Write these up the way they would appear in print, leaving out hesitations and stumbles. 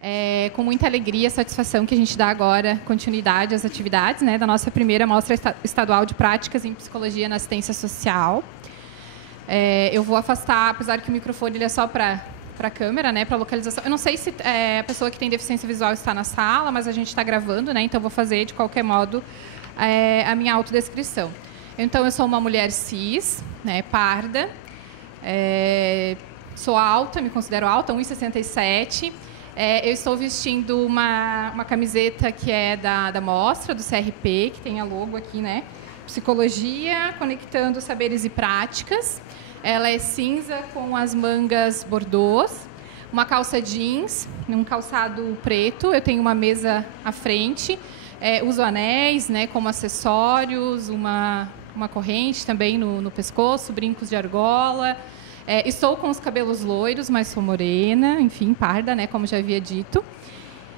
É com muita alegria e satisfação que a gente dá agora continuidade às atividades, né, da nossa primeira Mostra Estadual de Práticas em Psicologia na Assistência Social. Eu vou afastar, apesar que o microfone ele é só para a câmera, né, para localização. Eu não sei se a pessoa que tem deficiência visual está na sala, mas a gente está gravando, né, então vou fazer, de qualquer modo, a minha autodescrição. Então, eu sou uma mulher cis, né, parda, sou alta, me considero alta, 1,67. Eu estou vestindo uma camiseta que é da mostra, do CRP, que tem a logo aqui, né? Psicologia, conectando saberes e práticas. Ela é cinza com as mangas bordôs, uma calça jeans, um calçado preto. Eu tenho uma mesa à frente, uso anéis, né, como acessórios, uma corrente também no pescoço, brincos de argola. Estou com os cabelos loiros, mas sou morena, enfim, parda, né, como já havia dito.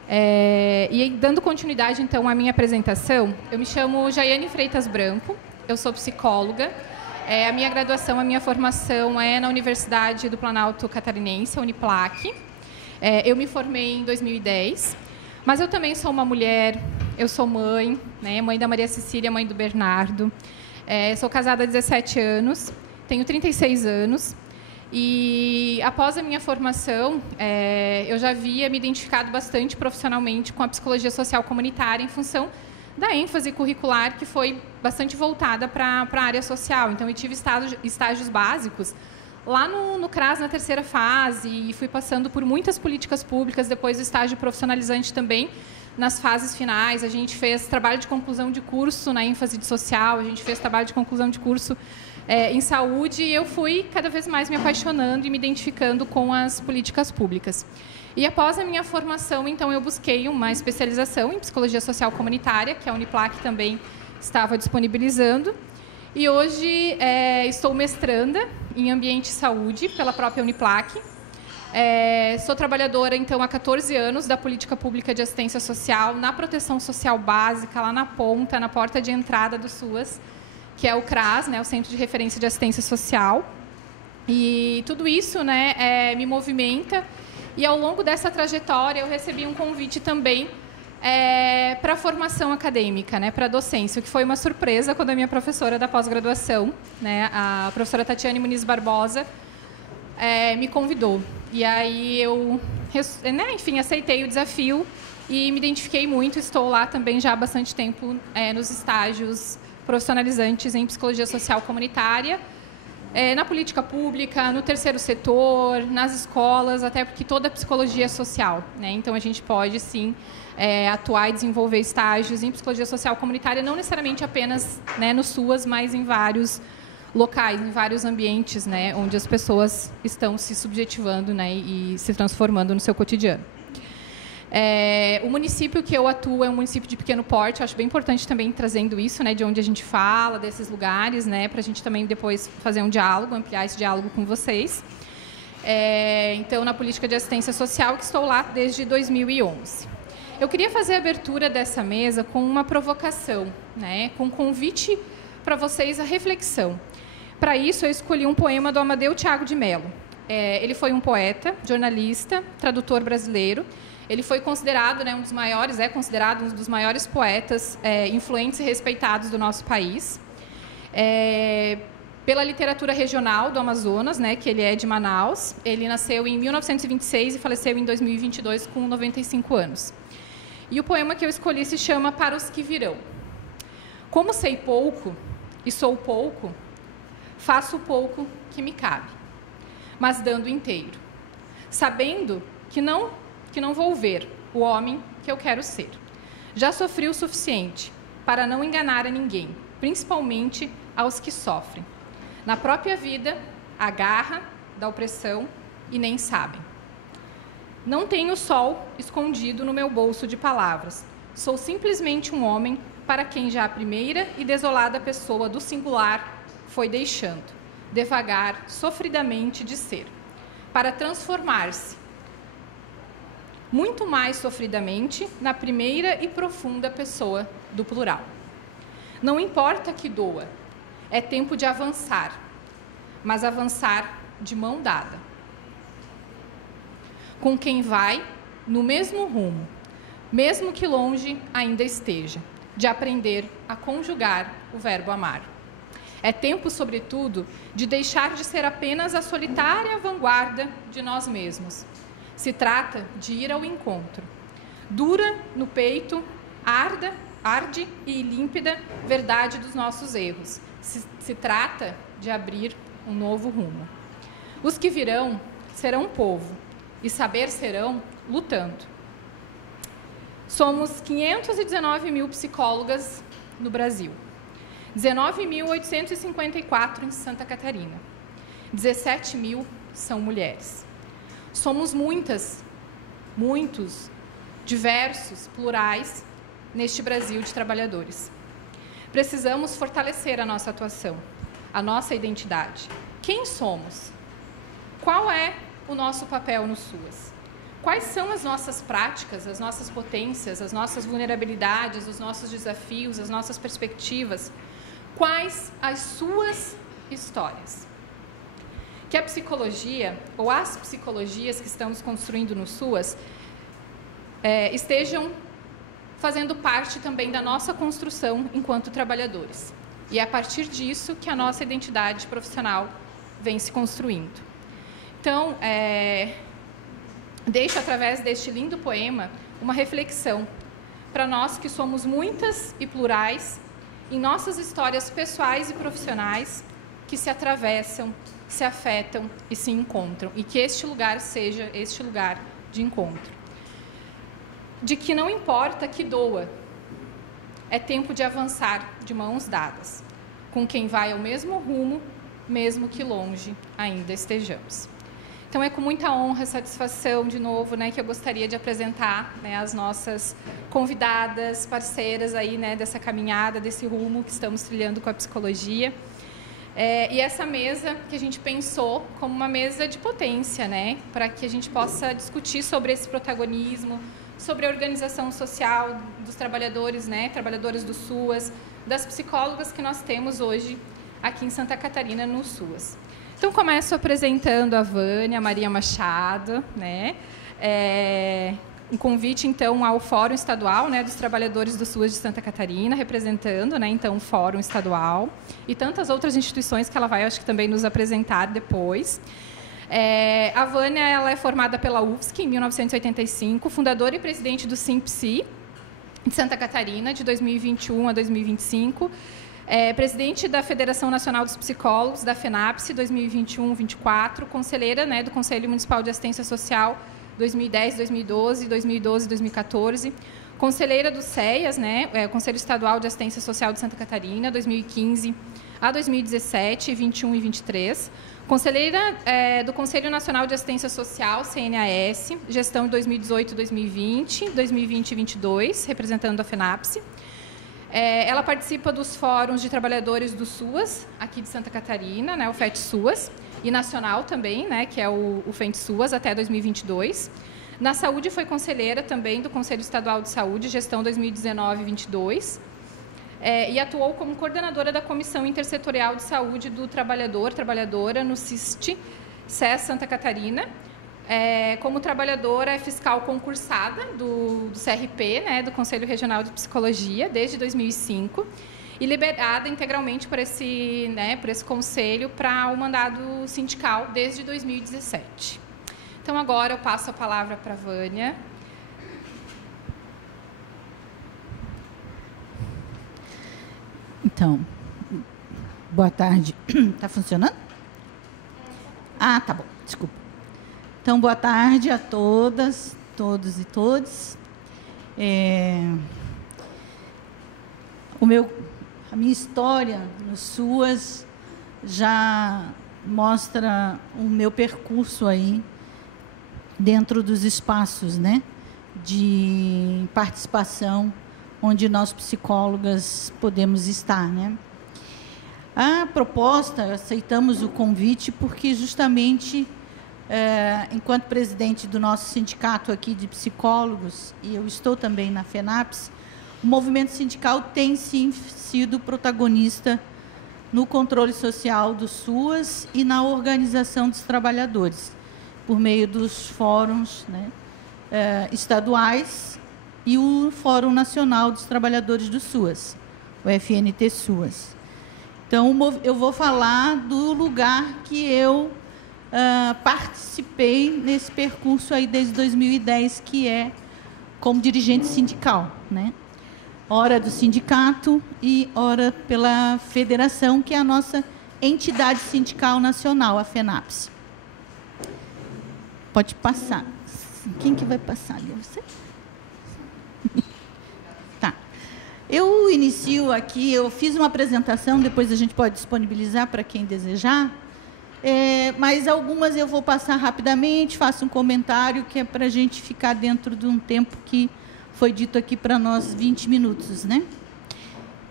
E dando continuidade, então, à minha apresentação, eu me chamo Jaiane Freitas Branco, eu sou psicóloga. A minha graduação, a minha formação é na Universidade do Planalto Catarinense, a Uniplac. Eu me formei em 2010, mas eu também sou uma mulher, eu sou mãe, né, mãe da Maria Cecília, mãe do Bernardo. Sou casada há 17 anos, tenho 36 anos. E, após a minha formação, eu já havia me identificado bastante profissionalmente com a psicologia social comunitária em função da ênfase curricular que foi bastante voltada para a área social. Então, eu tive estágios básicos lá no CRAS, na terceira fase, e fui passando por muitas políticas públicas, depois o estágio profissionalizante também, nas fases finais. A gente fez trabalho de conclusão de curso na ênfase de social, a gente fez trabalho de conclusão de curso em saúde, e eu fui cada vez mais me apaixonando e me identificando com as políticas públicas. E após a minha formação, então, eu busquei uma especialização em psicologia social comunitária, que a Uniplac também estava disponibilizando. E hoje estou mestranda em ambiente e saúde pela própria Uniplac. Sou trabalhadora, então, há 14 anos da política pública de assistência social na proteção social básica, lá na ponta, na porta de entrada do SUAS, que é o CRAS, né, o Centro de Referência de Assistência Social. E tudo isso, né, me movimenta. E, ao longo dessa trajetória, eu recebi um convite também para a formação acadêmica, né, para a docência, o que foi uma surpresa quando a minha professora da pós-graduação, né, a professora Tatiane Muniz Barbosa, me convidou. E aí eu, né, enfim, aceitei o desafio e me identifiquei muito. Estou lá também já há bastante tempo nos estágios profissionalizantes em psicologia social comunitária, na política pública, no terceiro setor, nas escolas, até porque toda a psicologia é social, né? Então, a gente pode, sim, atuar e desenvolver estágios em psicologia social comunitária, não necessariamente apenas, né, no SUAS, mas em vários locais, em vários ambientes, né, onde as pessoas estão se subjetivando, né, e se transformando no seu cotidiano. O município que eu atuo é um município de pequeno porte. Eu acho bem importante também trazendo isso, né, de onde a gente fala, desses lugares, né, para a gente também depois fazer um diálogo, ampliar esse diálogo com vocês. Então, na política de assistência social, que estou lá desde 2011. Eu queria fazer a abertura dessa mesa com uma provocação, né, com um convite para vocês à reflexão. Para isso, eu escolhi um poema do Amadeu Thiago de Mello. Ele foi um poeta, jornalista, tradutor brasileiro. Ele foi considerado, né, considerado um dos maiores poetas influentes e respeitados do nosso país. Pela literatura regional do Amazonas, né, que ele é de Manaus. Ele nasceu em 1926 e faleceu em 2022 com 95 anos. E o poema que eu escolhi se chama Para os que Virão. Como sei pouco e sou pouco, faço o pouco que me cabe, mas dando inteiro, sabendo que não vou ver o homem que eu quero ser. Já sofri o suficiente para não enganar a ninguém, principalmente aos que sofrem. Na própria vida, a garra da opressão e nem sabem. Não tenho sol escondido no meu bolso de palavras. Sou simplesmente um homem para quem já a primeira e desolada pessoa do singular foi deixando, devagar, sofridamente, de ser, para transformar-se muito mais sofridamente na primeira e profunda pessoa do plural. Não importa que doa, é tempo de avançar, mas avançar de mão dada. Com quem vai no mesmo rumo, mesmo que longe ainda esteja, de aprender a conjugar o verbo amar. É tempo, sobretudo, de deixar de ser apenas a solitária vanguarda de nós mesmos. Se trata de ir ao encontro. Dura no peito, arde e límpida verdade dos nossos erros. Se trata de abrir um novo rumo. Os que virão serão povo, e saber serão lutando. Somos 519 mil psicólogas no Brasil. 19.854 em Santa Catarina. 17 mil são mulheres. Somos muitos, diversos, plurais, neste Brasil de trabalhadores. Precisamos fortalecer a nossa atuação, a nossa identidade. Quem somos? Qual é o nosso papel no SUAS? Quais são as nossas práticas, as nossas potências, as nossas vulnerabilidades, os nossos desafios, as nossas perspectivas? Quais as suas histórias? Que a psicologia, ou as psicologias que estamos construindo no SUAS, estejam fazendo parte também da nossa construção enquanto trabalhadores. E é a partir disso que a nossa identidade profissional vem se construindo. Então, deixo através deste lindo poema uma reflexão para nós que somos muitas e plurais em nossas histórias pessoais e profissionais que se atravessam, se afetam e se encontram, e que este lugar seja este lugar de encontro. De que não importa que doa, é tempo de avançar de mãos dadas, com quem vai ao mesmo rumo, mesmo que longe ainda estejamos. Então, é com muita honra e satisfação, de novo, né, que eu gostaria de apresentar, né, as nossas convidadas, parceiras aí, né, dessa caminhada, desse rumo que estamos trilhando com a psicologia. E essa mesa que a gente pensou como uma mesa de potência, né, para que a gente possa discutir sobre esse protagonismo, sobre a organização social dos trabalhadores, né, trabalhadoras do SUAS, das psicólogas que nós temos hoje aqui em Santa Catarina, no SUAS. Então, começo apresentando a Vânia Maria Machado, né? Um convite, então, ao Fórum Estadual, né, dos Trabalhadores do SUAS de Santa Catarina, representando, né, então, o Fórum Estadual e tantas outras instituições que ela vai, acho que, também nos apresentar depois. A Vânia, ela é formada pela UFSC em 1985, fundadora e presidente do SIMPSI, de Santa Catarina, de 2021 a 2025, presidente da Federação Nacional dos Psicólogos, da FENAPSE, 2021-24, conselheira, né, do Conselho Municipal de Assistência Social, 2010, 2012, 2012, 2014, conselheira do CEAS, né, Conselho Estadual de Assistência Social de Santa Catarina, 2015 a 2017, 21 e 23, conselheira do Conselho Nacional de Assistência Social, CNAS, gestão de 2018, 2020, 2020 e 2022, representando a FENAPSE. Ela participa dos fóruns de trabalhadores do SUAS, aqui de Santa Catarina, né, o FET-SUAS, e nacional também, né, que é o FET-SUAS, até 2022. Na saúde, foi conselheira também do Conselho Estadual de Saúde, gestão 2019-22, e atuou como coordenadora da Comissão Intersetorial de Saúde do Trabalhadora, no CIST, SES Santa Catarina, como trabalhadora fiscal concursada do CRP, né, do Conselho Regional de Psicologia, desde 2005, e liberada integralmente por esse conselho para o mandado sindical desde 2017. Então, agora eu passo a palavra para a Vânia. Então, boa tarde. Está funcionando? Ah, tá bom, desculpa. Então, boa tarde a todas, todos e todes. A minha história no SUAS já mostra o meu percurso aí dentro dos espaços, né, de participação onde nós psicólogas podemos estar, né? A proposta, aceitamos o convite porque justamente enquanto presidente do nosso sindicato aqui de psicólogos, e eu estou também na FENAPSE, o movimento sindical tem sim sido protagonista no controle social do SUAS e na organização dos trabalhadores, por meio dos fóruns, né, estaduais e o Fórum Nacional dos Trabalhadores do SUAS, o FNT-SUAS. Então, eu vou falar do lugar que eu participei nesse percurso aí desde 2010, que é como dirigente sindical, né? Ora do sindicato e ora pela federação, que é a nossa entidade sindical nacional, a FENAPS. Pode passar. Quem que vai passar ali? Você? Tá. Eu inicio aqui, eu fiz uma apresentação, depois a gente pode disponibilizar para quem desejar, mas algumas eu vou passar rapidamente, faço um comentário que é para a gente ficar dentro de um tempo que foi dito aqui para nós, 20 minutos, né?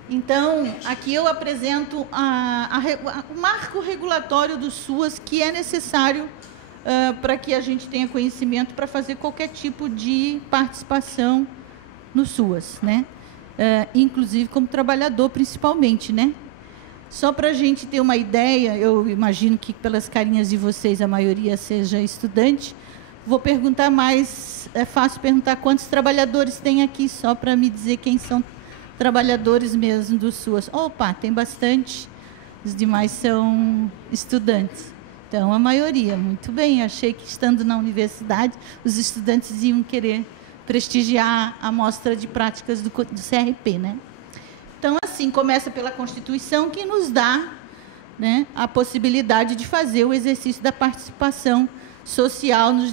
Então, aqui eu apresento o marco regulatório do SUAS, que é necessário para que a gente tenha conhecimento para fazer qualquer tipo de participação no SUAS, né? Inclusive como trabalhador, principalmente, né? Só para a gente ter uma ideia, eu imagino que pelas carinhas de vocês a maioria seja estudante, vou perguntar mais, é fácil perguntar quantos trabalhadores tem aqui, só para me dizer quem são trabalhadores mesmo do SUAS. Opa, tem bastante, os demais são estudantes. Então, a maioria, muito bem, achei que estando na universidade, os estudantes iam querer prestigiar a mostra de práticas do CRP, né? Então, assim, começa pela Constituição, que nos dá, né, a possibilidade de fazer o exercício da participação social nas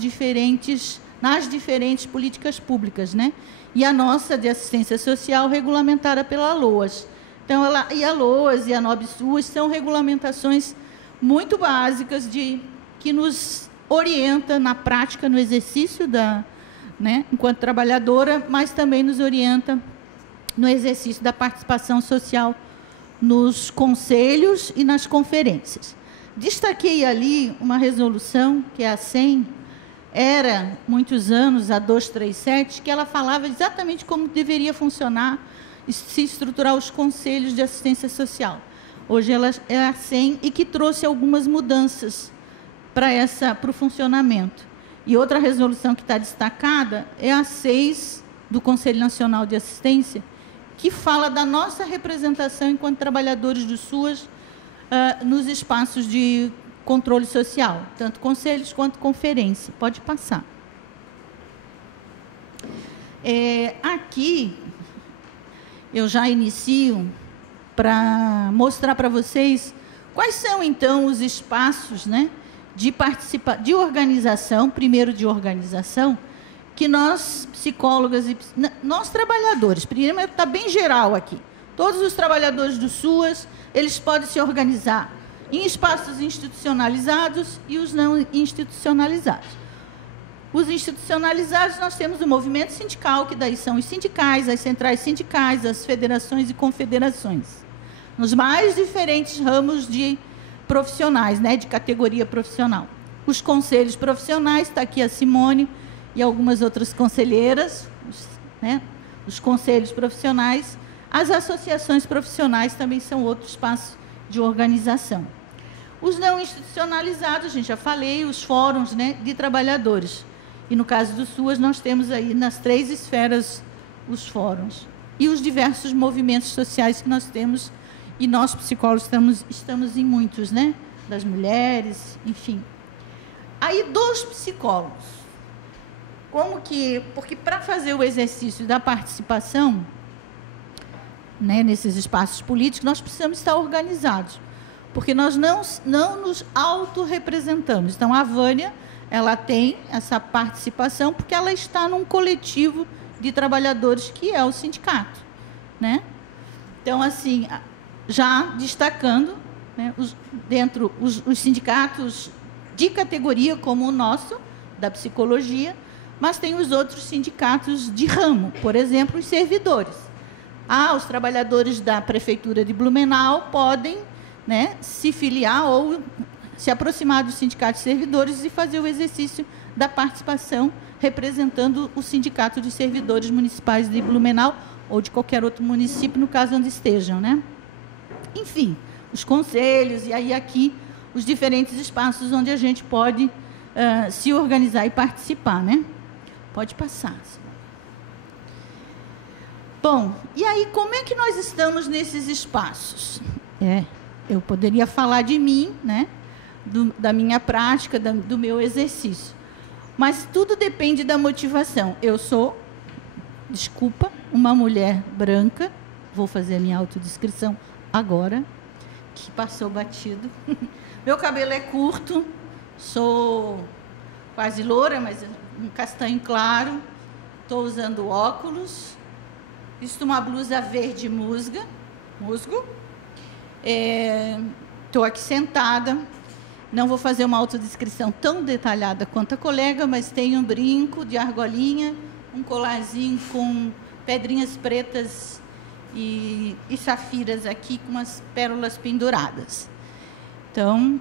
diferentes políticas públicas, né? E a nossa de assistência social regulamentada pela LOAS. Então, e a LOAS e a NOBSUAS são regulamentações muito básicas que nos orienta na prática, no exercício enquanto trabalhadora, mas também nos orienta no exercício da participação social nos conselhos e nas conferências. Destaquei ali uma resolução, que é a 100, era, muitos anos, a 237, que ela falava exatamente como deveria funcionar e se estruturar os conselhos de assistência social. Hoje ela é a 100 e que trouxe algumas mudanças para o funcionamento. E outra resolução que está destacada é a 6 do Conselho Nacional de Assistência, que fala da nossa representação enquanto trabalhadores do SUAS nos espaços de controle social, tanto conselhos quanto conferência. Pode passar. Aqui, eu já inicio para mostrar para vocês quais são, então, os espaços, né, de organização, primeiro de organização, que nós, psicólogas, e nós trabalhadores, primeiro está bem geral aqui, todos os trabalhadores do SUAS, eles podem se organizar em espaços institucionalizados e os não institucionalizados. Os institucionalizados, nós temos o movimento sindical, que daí são os sindicais, as centrais sindicais, as federações e confederações, nos mais diferentes ramos de profissionais, né, de categoria profissional. Os conselhos profissionais, está aqui a Simone e algumas outras conselheiras, né, os conselhos profissionais, as associações profissionais também são outro espaço de organização. Os não institucionalizados, a gente já falei, os fóruns, né, de trabalhadores. E no caso do SUAS, nós temos aí nas 3 esferas os fóruns. E os diversos movimentos sociais que nós temos, e nós, psicólogos, estamos em muitos, né? Das mulheres, enfim. Aí, dos psicólogos. Porque para fazer o exercício da participação, né, nesses espaços políticos, nós precisamos estar organizados, porque nós não nos autorrepresentamos. Então, a Vânia, ela tem essa participação porque ela está num coletivo de trabalhadores que é o sindicato, né? Então, assim, já destacando, né, os sindicatos de categoria como o nosso, da psicologia, mas tem os outros sindicatos de ramo, por exemplo, os servidores. Os trabalhadores da Prefeitura de Blumenau podem, né, se filiar ou se aproximar do sindicato de servidores e fazer o exercício da participação representando o sindicato de servidores municipais de Blumenau ou de qualquer outro município, no caso onde estejam, né? Enfim, os conselhos, e aí aqui os diferentes espaços onde a gente pode se organizar e participar, né? Pode passar. Bom, e aí, como é que nós estamos nesses espaços? Eu poderia falar de mim, né? Da minha prática, do meu exercício. Mas tudo depende da motivação. Eu sou, desculpa, uma mulher branca. Vou fazer a minha autodescrição agora, que passou batido. Meu cabelo é curto, sou quase loura, mas um castanho claro. Estou usando óculos. Visto uma blusa verde musgo. Estou aqui sentada. Não vou fazer uma autodescrição tão detalhada quanto a colega, mas tenho um brinco de argolinha, um colarzinho com pedrinhas pretas e safiras aqui, com umas pérolas penduradas. Então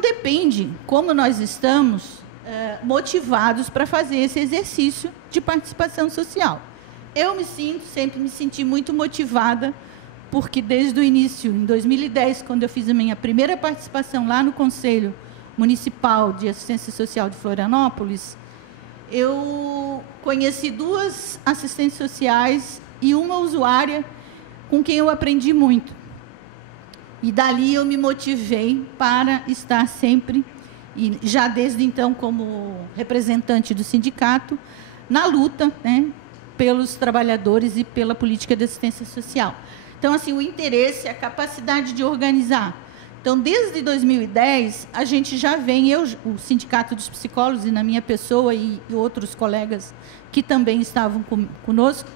depende como nós estamos motivados para fazer esse exercício de participação social. Eu sempre me senti muito motivada, porque desde o início, em 2010, quando eu fiz a minha primeira participação lá no Conselho Municipal de Assistência Social de Florianópolis, eu conheci 2 assistentes sociais e uma usuária com quem eu aprendi muito. E dali eu me motivei para estar sempre, e já desde então como representante do sindicato, na luta, né, pelos trabalhadores e pela política de assistência social. Então, assim, o interesse, a capacidade de organizar. Então, desde 2010, a gente já vem, o Sindicato dos Psicólogos, e na minha pessoa, e outros colegas que também estavam conosco,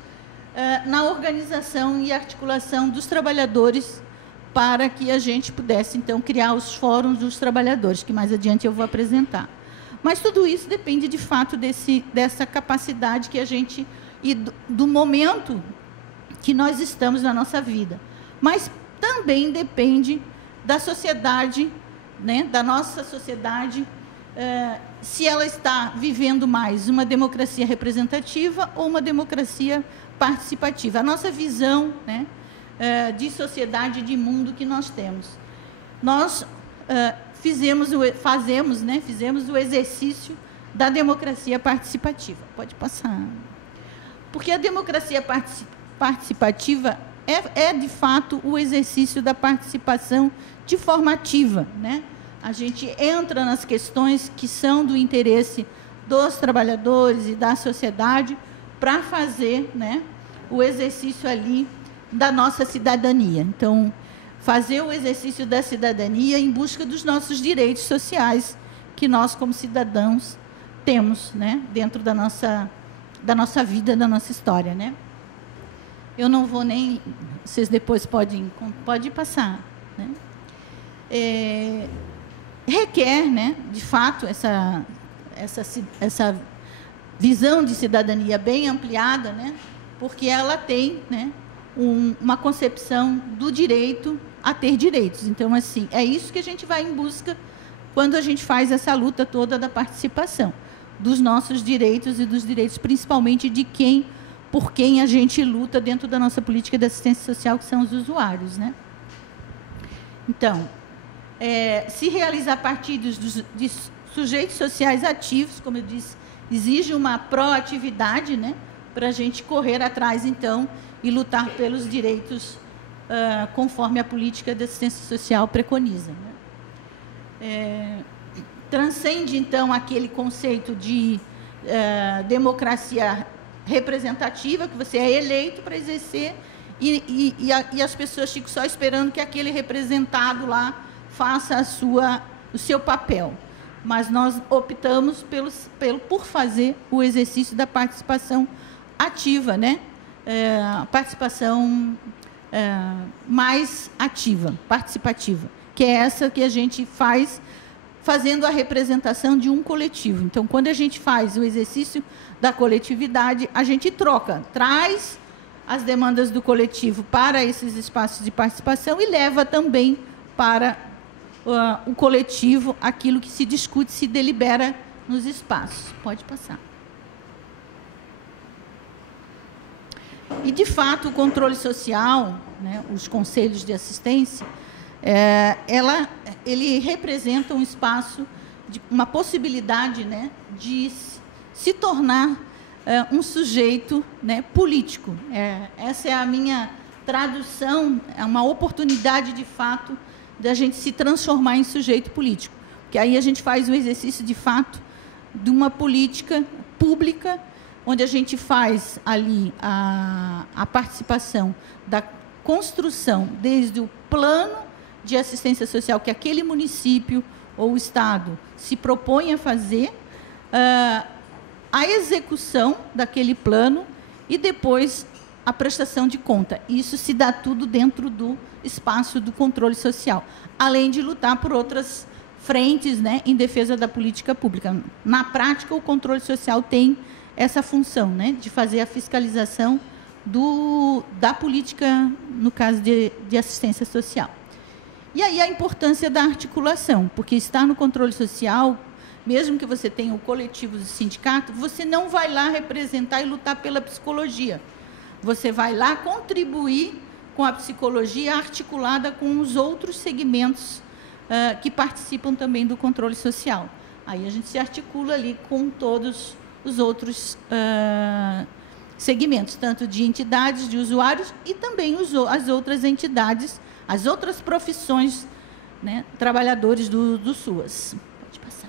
na organização e articulação dos trabalhadores, para que a gente pudesse, então, criar os fóruns dos trabalhadores, que mais adiante eu vou apresentar. Mas tudo isso depende, de fato, dessa capacidade que a gente, e do momento que nós estamos na nossa vida. Mas também depende da sociedade, né, da nossa sociedade, se ela está vivendo mais uma democracia representativa ou uma democracia participativa. A nossa visão, né, de sociedade, de mundo que nós temos. Nós fizemos o exercício da democracia participativa. Pode passar. Porque a democracia participativa é, de fato, o exercício da participação de forma ativa, né? A gente entra nas questões que são do interesse dos trabalhadores e da sociedade para fazer, né, o exercício ali da nossa cidadania. Então, fazer o exercício da cidadania em busca dos nossos direitos sociais que nós, como cidadãos, temos, né, dentro da nossa vida, da nossa história, né? Eu não vou nem... Vocês depois podem passar, né? Requer, né, de fato, essa visão de cidadania bem ampliada, né, porque ela tem, né, uma concepção do direito a ter direitos. Então, assim, é isso que a gente vai em busca quando a gente faz essa luta toda da participação, dos nossos direitos e dos direitos, principalmente, por quem a gente luta dentro da nossa política de assistência social, que são os usuários, né? Então, se realizar a partir de sujeitos sociais ativos, como eu disse, exige uma proatividade, né, para a gente correr atrás, então, e lutar pelos direitos conforme a política de assistência social preconiza, né? Transcende, então, aquele conceito de democracia representativa, que você é eleito para exercer, e as pessoas ficam só esperando que aquele representado lá faça o seu papel. Mas nós optamos por fazer o exercício da participação ativa, né? A participação mais ativa, participativa, que é essa que a gente faz fazendo a representação de um coletivo. Então, quando a gente faz o exercício da coletividade, a gente traz as demandas do coletivo para esses espaços de participação e leva também para o coletivo aquilo que se discute, se delibera nos espaços. Pode passar. E, de fato, o controle social, né, os conselhos de assistência, ele representa um espaço uma possibilidade, né, de se tornar um sujeito, né, político. Essa é a minha tradução, é uma oportunidade, de fato, da gente se transformar em sujeito político. Porque aí a gente faz um exercício, de fato, de uma política pública, onde a gente faz ali a participação da construção, desde o plano de assistência social que aquele município ou o Estado se propõe a fazer, a execução daquele plano e depois a prestação de conta. Isso se dá tudo dentro do espaço do controle social, além de lutar por outras frentes, né, em defesa da política pública. Na prática, o controle social tem essa função, né, de fazer a fiscalização da política, no caso de assistência social. E aí a importância da articulação, porque estar no controle social, mesmo que você tenha o coletivo do sindicato, você não vai lá representar e lutar pela psicologia. Você vai lá contribuir com a psicologia articulada com os outros segmentos que participam também do controle social. Aí a gente se articula ali com todos os outros segmentos, tanto de entidades, de usuários, e também as outras entidades, as outras profissões, né, trabalhadores do SUAS. Pode passar.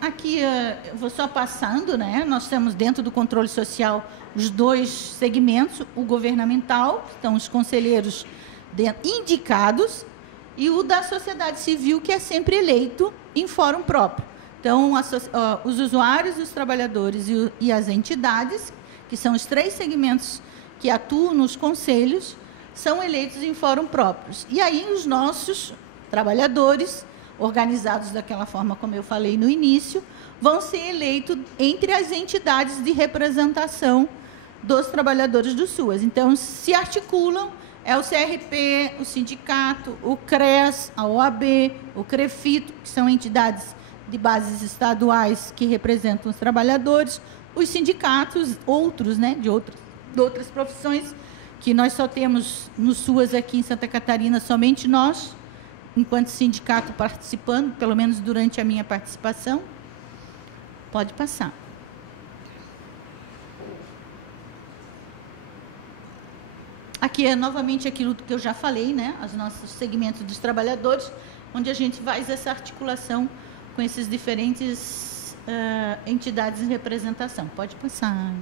Aqui eu vou só passando, né? Nós temos dentro do controle social os dois segmentos, o governamental, que estão os conselheiros indicados, e o da sociedade civil, que é sempre eleito em fórum próprio. Então, os usuários, os trabalhadores e as entidades, que são os três segmentos que atuam nos conselhos, são eleitos em fórum próprios. E aí os nossos trabalhadores, organizados daquela forma como eu falei no início, vão ser eleitos entre as entidades de representação dos trabalhadores do SUAS. Então, se articulam, é o CRP, o sindicato, o CRES, a OAB, o CREFITO, que são entidades de bases estaduais que representam os trabalhadores, os sindicatos, outros, né, de outras profissões, que nós só temos no SUAS aqui em Santa Catarina, somente nós, enquanto sindicato participando, pelo menos durante a minha participação. Pode passar. Aqui é novamente aquilo que eu já falei, né? Os nossos segmentos dos trabalhadores, onde a gente faz essa articulação com esses diferentes entidades em representação. Pode passar.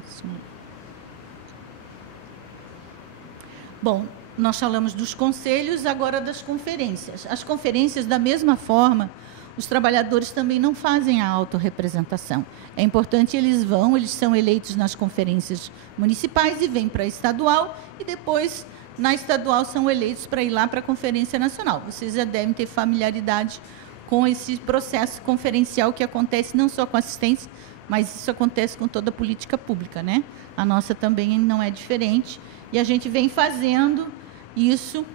Bom, nós falamos dos conselhos, agora das conferências. As conferências, da mesma forma, os trabalhadores também não fazem a autorrepresentação. É importante, eles são eleitos nas conferências municipais e vêm para a estadual, e depois, na estadual, são eleitos para ir lá para a Conferência Nacional. Vocês já devem ter familiaridade com esse processo conferencial que acontece não só com assistência, mas isso acontece com toda a política pública, né? A nossa também não é diferente, e a gente vem fazendo isso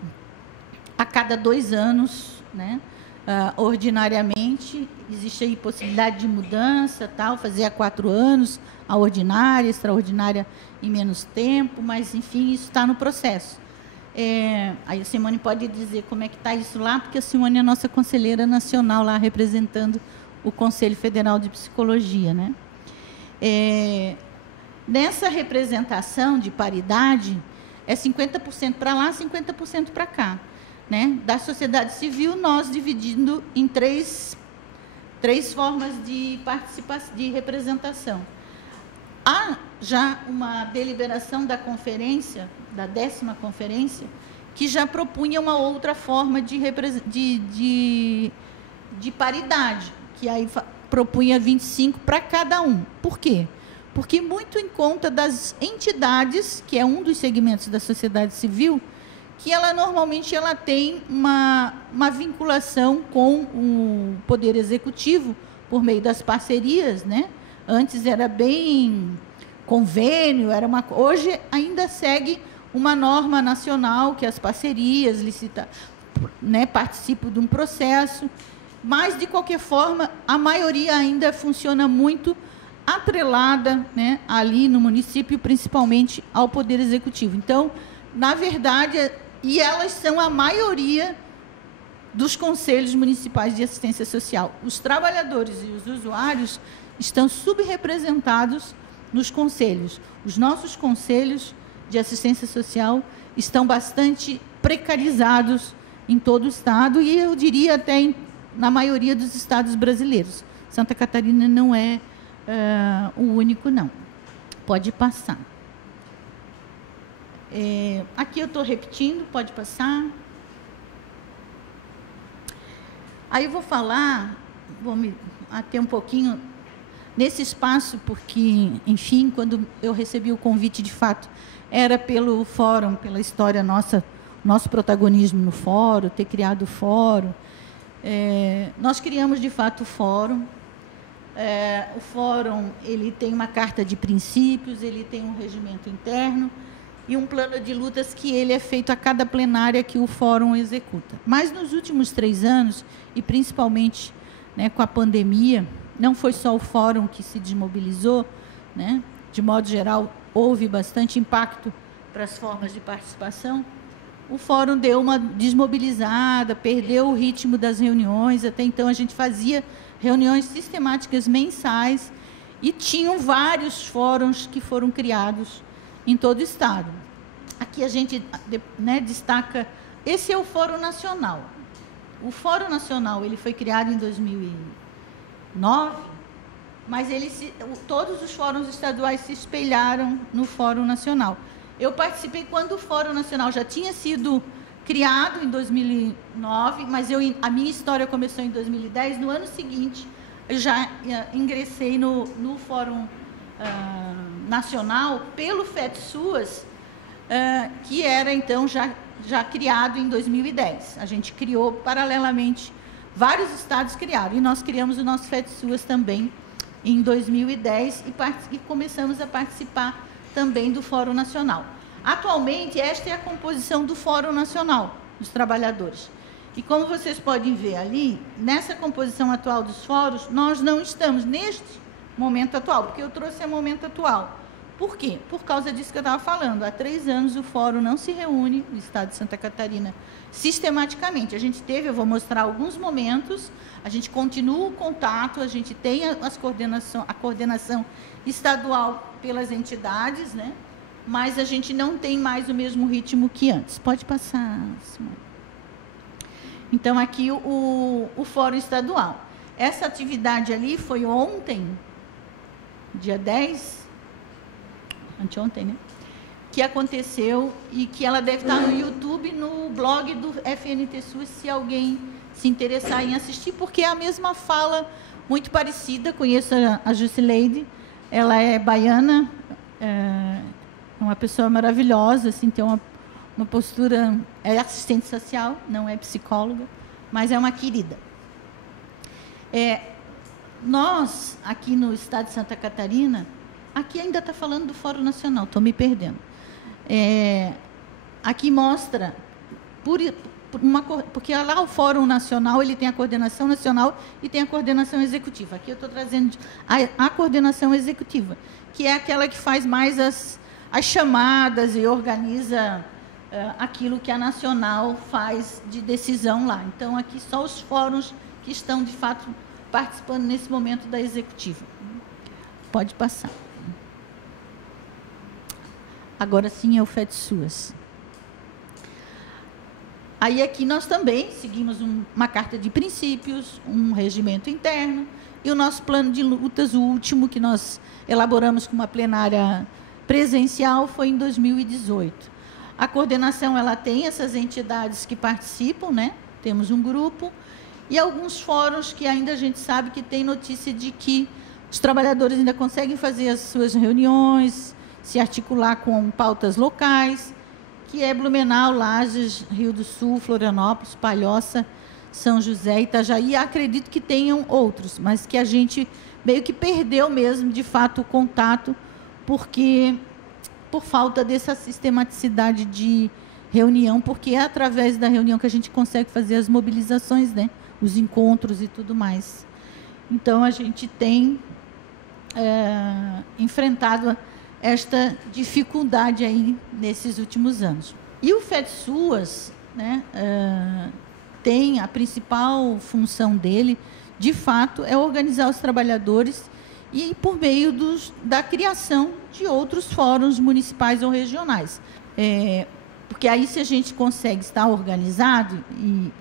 a cada 2 anos, né? Ordinariamente, existe aí possibilidade de mudança, tal, fazer há 4 anos, a ordinária, extraordinária em menos tempo, mas, enfim, isso está no processo. Aí a Simone pode dizer como é que está isso lá, porque a Simone é nossa conselheira nacional lá, representando o Conselho Federal de Psicologia, né? Nessa representação de paridade, é 50% para lá, 50% para cá. Né? Da sociedade civil, nós dividindo em três formas de participação, de representação. Há já uma deliberação da conferência, da 10ª conferência, que já propunha uma outra forma de paridade, que aí propunha 25 para cada um. Por quê? Porque muito em conta das entidades, que é um dos segmentos da sociedade civil, que ela normalmente tem uma vinculação com o Poder Executivo por meio das parcerias, né? Antes era bem convênio, hoje ainda segue uma norma nacional que as parcerias né, participam de um processo, mas de qualquer forma a maioria ainda funciona muito atrelada, né, ali no município, principalmente ao Poder Executivo. Então, na verdade, e elas são a maioria dos conselhos municipais de assistência social. Os trabalhadores e os usuários estão subrepresentados nos conselhos. Os nossos conselhos de assistência social estão bastante precarizados em todo o estado e eu diria até na maioria dos estados brasileiros. Santa Catarina não é o único, não. Pode passar. Aqui eu estou repetindo, pode passar. Aí eu vou falar, vou me ater um pouquinho nesse espaço, porque, enfim, quando eu recebi o convite, de fato, era pelo fórum, pela história nossa, nosso protagonismo no fórum, ter criado o fórum. Nós criamos, de fato, o fórum. O fórum ele tem uma carta de princípios, ele tem um regimento interno e um plano de lutas que ele é feito a cada plenária que o fórum executa. Mas nos últimos 3 anos, e principalmente, né, com a pandemia, não foi só o fórum que se desmobilizou, né? De modo geral, houve bastante impacto para as formas de participação. O fórum deu uma desmobilizada, perdeu o ritmo das reuniões. Até então, a gente fazia reuniões sistemáticas mensais e tinham vários fóruns que foram criados em todo o estado. Aqui a gente, né, destaca, esse é o Fórum Nacional. O Fórum Nacional ele foi criado em 2009, mas todos os fóruns estaduais se espelharam no Fórum Nacional. Eu participei quando o Fórum Nacional já tinha sido criado em 2009, mas a minha história começou em 2010. No ano seguinte, eu já ingressei no Fórum Nacional pelo FETSUAS, que era, então, já criado em 2010. A gente criou, paralelamente, vários estados criaram, e nós criamos o nosso FETSUAS também em 2010 e começamos a participar também do Fórum Nacional. Atualmente, esta é a composição do Fórum Nacional dos Trabalhadores. E como vocês podem ver ali, nessa composição atual dos fóruns, nós não estamos neste momento atual, porque eu trouxe o momento atual. Por quê? Por causa disso que eu estava falando. Há 3 anos o fórum não se reúne no estado de Santa Catarina sistematicamente. A gente teve, eu vou mostrar alguns momentos, a gente continua o contato, a gente tem a coordenação estadual pelas entidades, né? Mas a gente não tem mais o mesmo ritmo que antes. Pode passar, Simone. Então, aqui o Fórum Estadual. Essa atividade ali foi ontem, dia 10, anteontem, né? Que aconteceu e que ela deve estar no YouTube, no blog do FNT-SUS, se alguém se interessar em assistir, porque é a mesma fala, muito parecida. Conheço a Jusileide, ela é baiana, uma pessoa maravilhosa, assim, tem uma postura, é assistente social, não é psicóloga, mas é uma querida. Nós, aqui no estado de Santa Catarina, aqui ainda está falando do Fórum Nacional, estou me perdendo. Aqui mostra, porque lá o Fórum Nacional ele tem a coordenação nacional e tem a coordenação executiva. Aqui eu estou trazendo a coordenação executiva, que é aquela que faz mais as chamadas e organiza aquilo que a nacional faz de decisão lá. Então, aqui só os fóruns que estão, de fato, participando nesse momento da executiva. Pode passar. Agora sim é o FETSUAS. Aí aqui nós também seguimos uma carta de princípios, um regimento interno e o nosso plano de lutas, o último que nós elaboramos com uma plenária presencial, foi em 2018. A coordenação ela tem essas entidades que participam, né? Temos um grupo e alguns fóruns que ainda a gente sabe que tem notícia de que os trabalhadores ainda conseguem fazer as suas reuniões, se articular com pautas locais, que é Blumenau, Lages, Rio do Sul, Florianópolis, Palhoça, São José, Itajaí. Acredito que tenham outros, mas que a gente meio que perdeu mesmo, de fato, o contato, porque por falta dessa sistematicidade de reunião, porque é através da reunião que a gente consegue fazer as mobilizações, né? Os encontros e tudo mais. Então, a gente tem enfrentado esta dificuldade aí nesses últimos anos. E o FETSUAS, né, tem a principal função dele, de fato, é organizar os trabalhadores e por meio da criação de outros fóruns municipais ou regionais. Porque aí, se a gente consegue estar organizado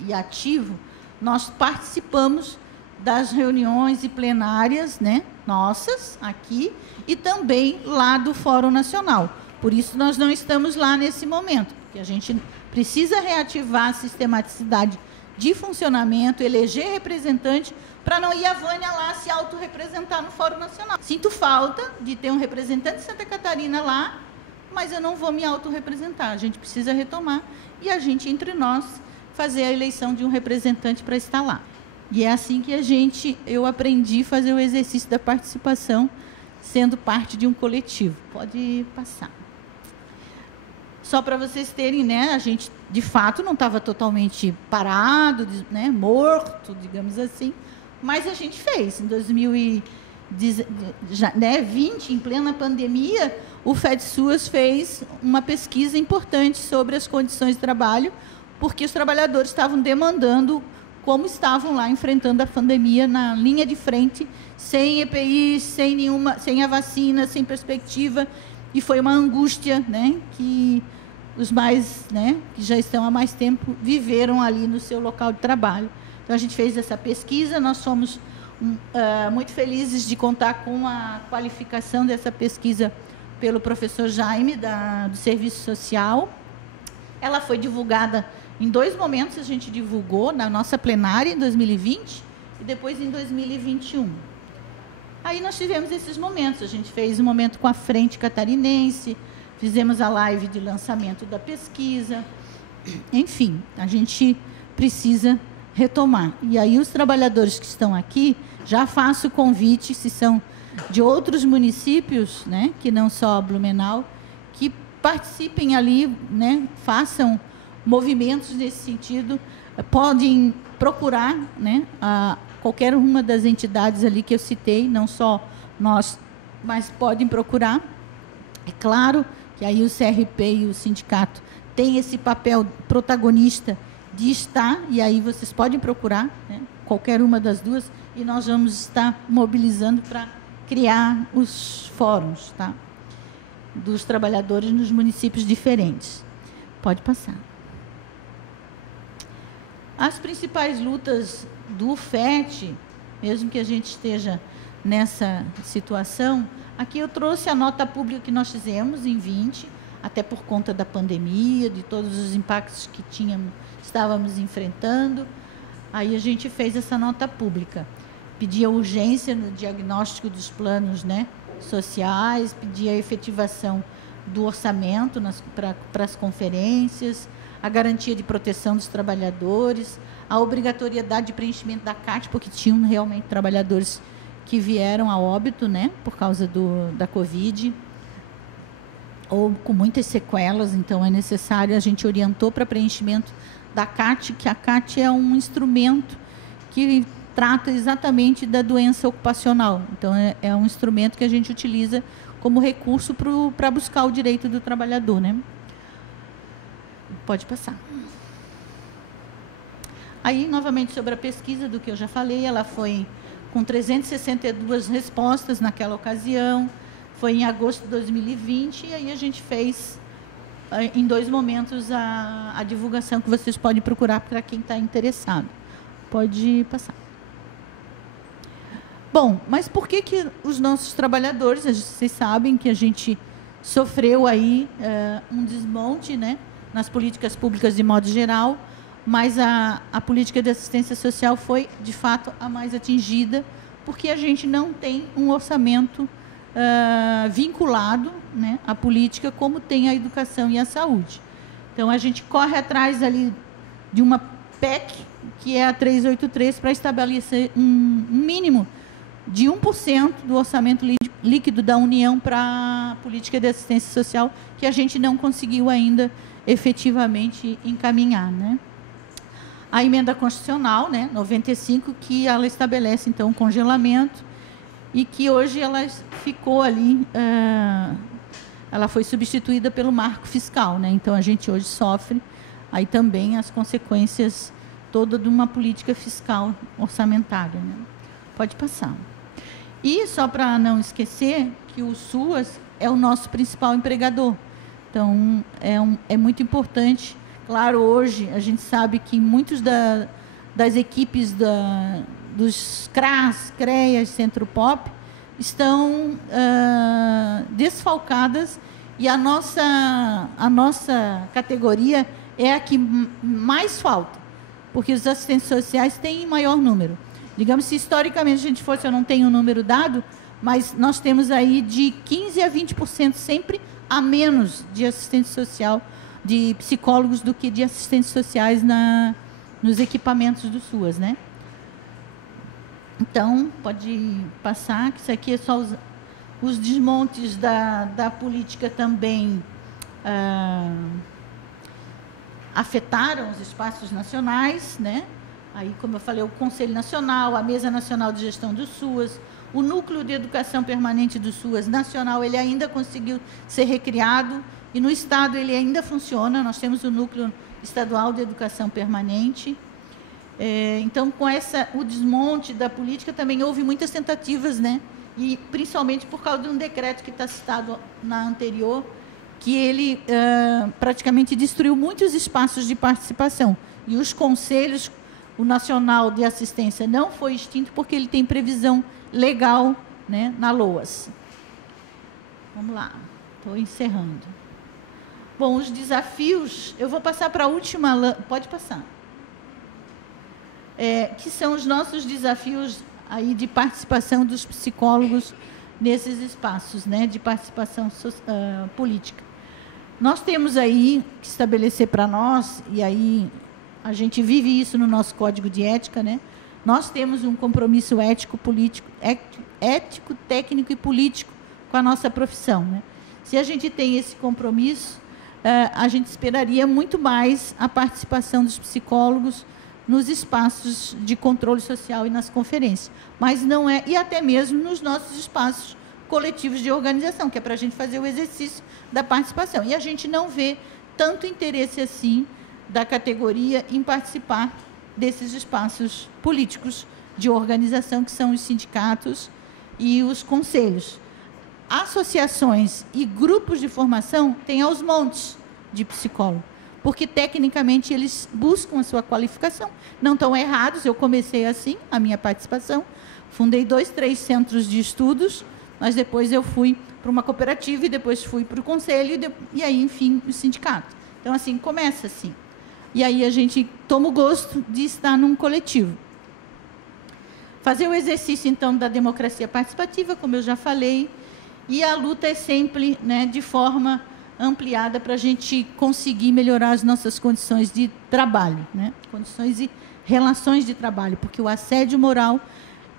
e ativo, nós participamos das reuniões e plenárias, né, nossas, aqui, e também lá do Fórum Nacional. Por isso, nós não estamos lá nesse momento, porque a gente precisa reativar a sistematicidade de funcionamento, eleger representante, para não ir a Vânia lá se autorrepresentar no Fórum Nacional. Sinto falta de ter um representante de Santa Catarina lá, mas eu não vou me autorrepresentar. A gente precisa retomar e a gente, entre nós, fazer a eleição de um representante para estar lá. E é assim que eu aprendi a fazer o exercício da participação, sendo parte de um coletivo. Pode passar. Só para vocês terem, né, a gente, de fato, não estava totalmente parado, né, morto, digamos assim, mas a gente fez. Em 2020, em plena pandemia, o FedSUAS fez uma pesquisa importante sobre as condições de trabalho, porque os trabalhadores estavam demandando como estavam lá enfrentando a pandemia na linha de frente, sem EPI, sem a vacina, sem perspectiva, e foi uma angústia, né, que os mais, né, que já estão há mais tempo, viveram ali no seu local de trabalho. Então, a gente fez essa pesquisa, nós somos muito felizes de contar com a qualificação dessa pesquisa pelo professor Jaime, do Serviço Social. Ela foi divulgada em 2 momentos, a gente divulgou na nossa plenária em 2020 e depois em 2021. Aí nós tivemos esses momentos, a gente fez um momento com a Frente Catarinense, fizemos a live de lançamento da pesquisa, enfim, a gente precisa retomar. E aí os trabalhadores que estão aqui, já faço o convite, se são de outros municípios, né, que não só Blumenau, que participem ali, né, façam movimentos nesse sentido, podem procurar, né, qualquer uma das entidades ali que eu citei, não só nós, mas podem procurar. É claro que aí o CRP e o sindicato têm esse papel protagonista de estar, e aí vocês podem procurar, né, qualquer uma das duas, e nós vamos estar mobilizando para criar os fóruns, tá, dos trabalhadores nos municípios diferentes. Pode passar. As principais lutas do FET, mesmo que a gente esteja nessa situação, aqui eu trouxe a nota pública que nós fizemos em 20, até por conta da pandemia, de todos os impactos que estávamos enfrentando. Aí a gente fez essa nota pública. Pedia urgência no diagnóstico dos planos, né, sociais, pedia a efetivação do orçamento para as conferências, a garantia de proteção dos trabalhadores, a obrigatoriedade de preenchimento da CAT, porque tinham realmente trabalhadores que vieram a óbito, né, por causa da Covid, ou com muitas sequelas, então é necessário, a gente orientou para preenchimento da CAT, que a CAT é um instrumento que trata exatamente da doença ocupacional. Então, é um instrumento que a gente utiliza como recurso para buscar o direito do trabalhador, né? Pode passar. Aí, novamente, sobre a pesquisa do que eu já falei, ela foi com 362 respostas naquela ocasião, foi em agosto de 2020, e aí a gente fez, em 2 momentos, a divulgação que vocês podem procurar para quem está interessado. Pode passar. Bom, mas por que os nossos trabalhadores, vocês sabem que a gente sofreu aí um desmonte, né, nas políticas públicas de modo geral, mas a política de assistência social foi, de fato, a mais atingida, porque a gente não tem um orçamento vinculado, né, à política, como tem a educação e a saúde. Então, a gente corre atrás ali de uma PEC, que é a 383, para estabelecer um mínimo de 1% do orçamento líquido da União para a política de assistência social, que a gente não conseguiu ainda efetivamente encaminhar, né? A emenda constitucional, né, 95, que ela estabelece, então, um congelamento, e que hoje ela ficou ali, ela foi substituída pelo marco fiscal, né? Então, a gente hoje sofre aí também as consequências toda de uma política fiscal orçamentária, né? Pode passar. E só para não esquecer que o SUAS é o nosso principal empregador. Então, é muito importante. Claro, hoje a gente sabe que muitos das equipes dos CRAS, CREAS, Centro-Pop, estão desfalcadas, e a nossa categoria é a que mais falta, porque os assistentes sociais têm maior número. Digamos, se historicamente a gente fosse, eu não tenho o número dado, mas nós temos aí de 15% a 20% sempre a menos de assistente social, de psicólogos, do que de assistentes sociais nos equipamentos do SUAS, né? Então, pode passar, que isso aqui é só os desmontes da política também afetaram os espaços nacionais, né? Aí, como eu falei, o Conselho Nacional, a Mesa Nacional de Gestão do SUAS, o Núcleo de Educação Permanente do SUAS Nacional, ele ainda conseguiu ser recriado, e no Estado ele ainda funciona. Nós temos o Núcleo Estadual de Educação Permanente. Então, com o desmonte da política, também houve muitas tentativas, né? E principalmente por causa de um decreto que está citado na anterior, que ele praticamente destruiu muitos espaços de participação. E os conselhos, o Nacional de Assistência não foi extinto porque ele tem previsão legal, né, na LOAS. Vamos lá, estou encerrando. Bom, os desafios, eu vou passar para a última, pode passar. Que são os nossos desafios aí de participação dos psicólogos nesses espaços, né, de participação política. Nós temos aí que estabelecer para nós, e aí a gente vive isso no nosso código de ética, né? Nós temos um compromisso ético, técnico e político com a nossa profissão, né? Se a gente tem esse compromisso, a gente esperaria muito mais a participação dos psicólogos nos espaços de controle social e nas conferências. Mas não é, e até mesmo nos nossos espaços coletivos de organização, que é para a gente fazer o exercício da participação. E a gente não vê tanto interesse assim da categoria em participar desses espaços políticos de organização, que são os sindicatos e os conselhos. Associações e grupos de formação têm aos montes de psicólogo, porque, tecnicamente, eles buscam a sua qualificação. Não estão errados, eu comecei assim, a minha participação, fundei 2, 3 centros de estudos, mas depois eu fui para uma cooperativa, e depois fui para o conselho, e aí, enfim, o sindicato. Então, assim, começa assim. E aí a gente toma o gosto de estar num coletivo. Fazer o exercício, então, da democracia participativa, como eu já falei, e a luta é sempre, né, de forma ampliada para a gente conseguir melhorar as nossas condições de trabalho, né? Condições e relações de trabalho, porque o assédio moral,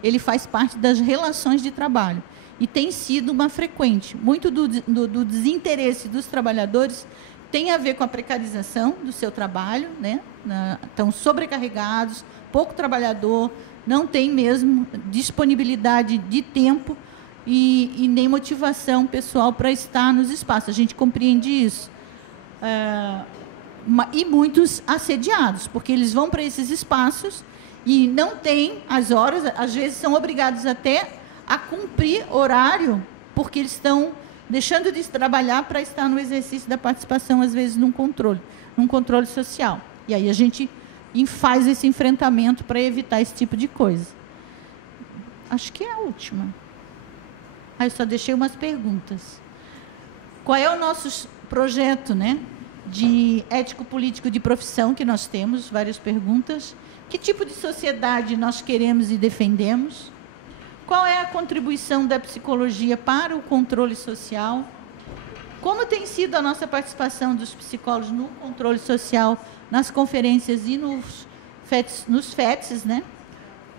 ele faz parte das relações de trabalho, e tem sido uma frequente. Muito do desinteresse dos trabalhadores tem a ver com a precarização do seu trabalho, né? Estão sobrecarregados, pouco trabalhador, não tem mesmo disponibilidade de tempo e nem motivação pessoal para estar nos espaços. A gente compreende isso. E muitos assediados, porque eles vão para esses espaços e não têm as horas, às vezes são obrigados até a cumprir horário, porque eles estão deixando de trabalhar para estar no exercício da participação, às vezes num controle social. E aí a gente faz esse enfrentamento para evitar esse tipo de coisa. Acho que é a última. Eu só deixei umas perguntas. Qual é o nosso projeto, né, de ético-político de profissão que nós temos? Várias perguntas. Que tipo de sociedade nós queremos e defendemos? Qual é a contribuição da psicologia para o controle social? Como tem sido a nossa participação dos psicólogos no controle social, nas conferências e nos FETs, né?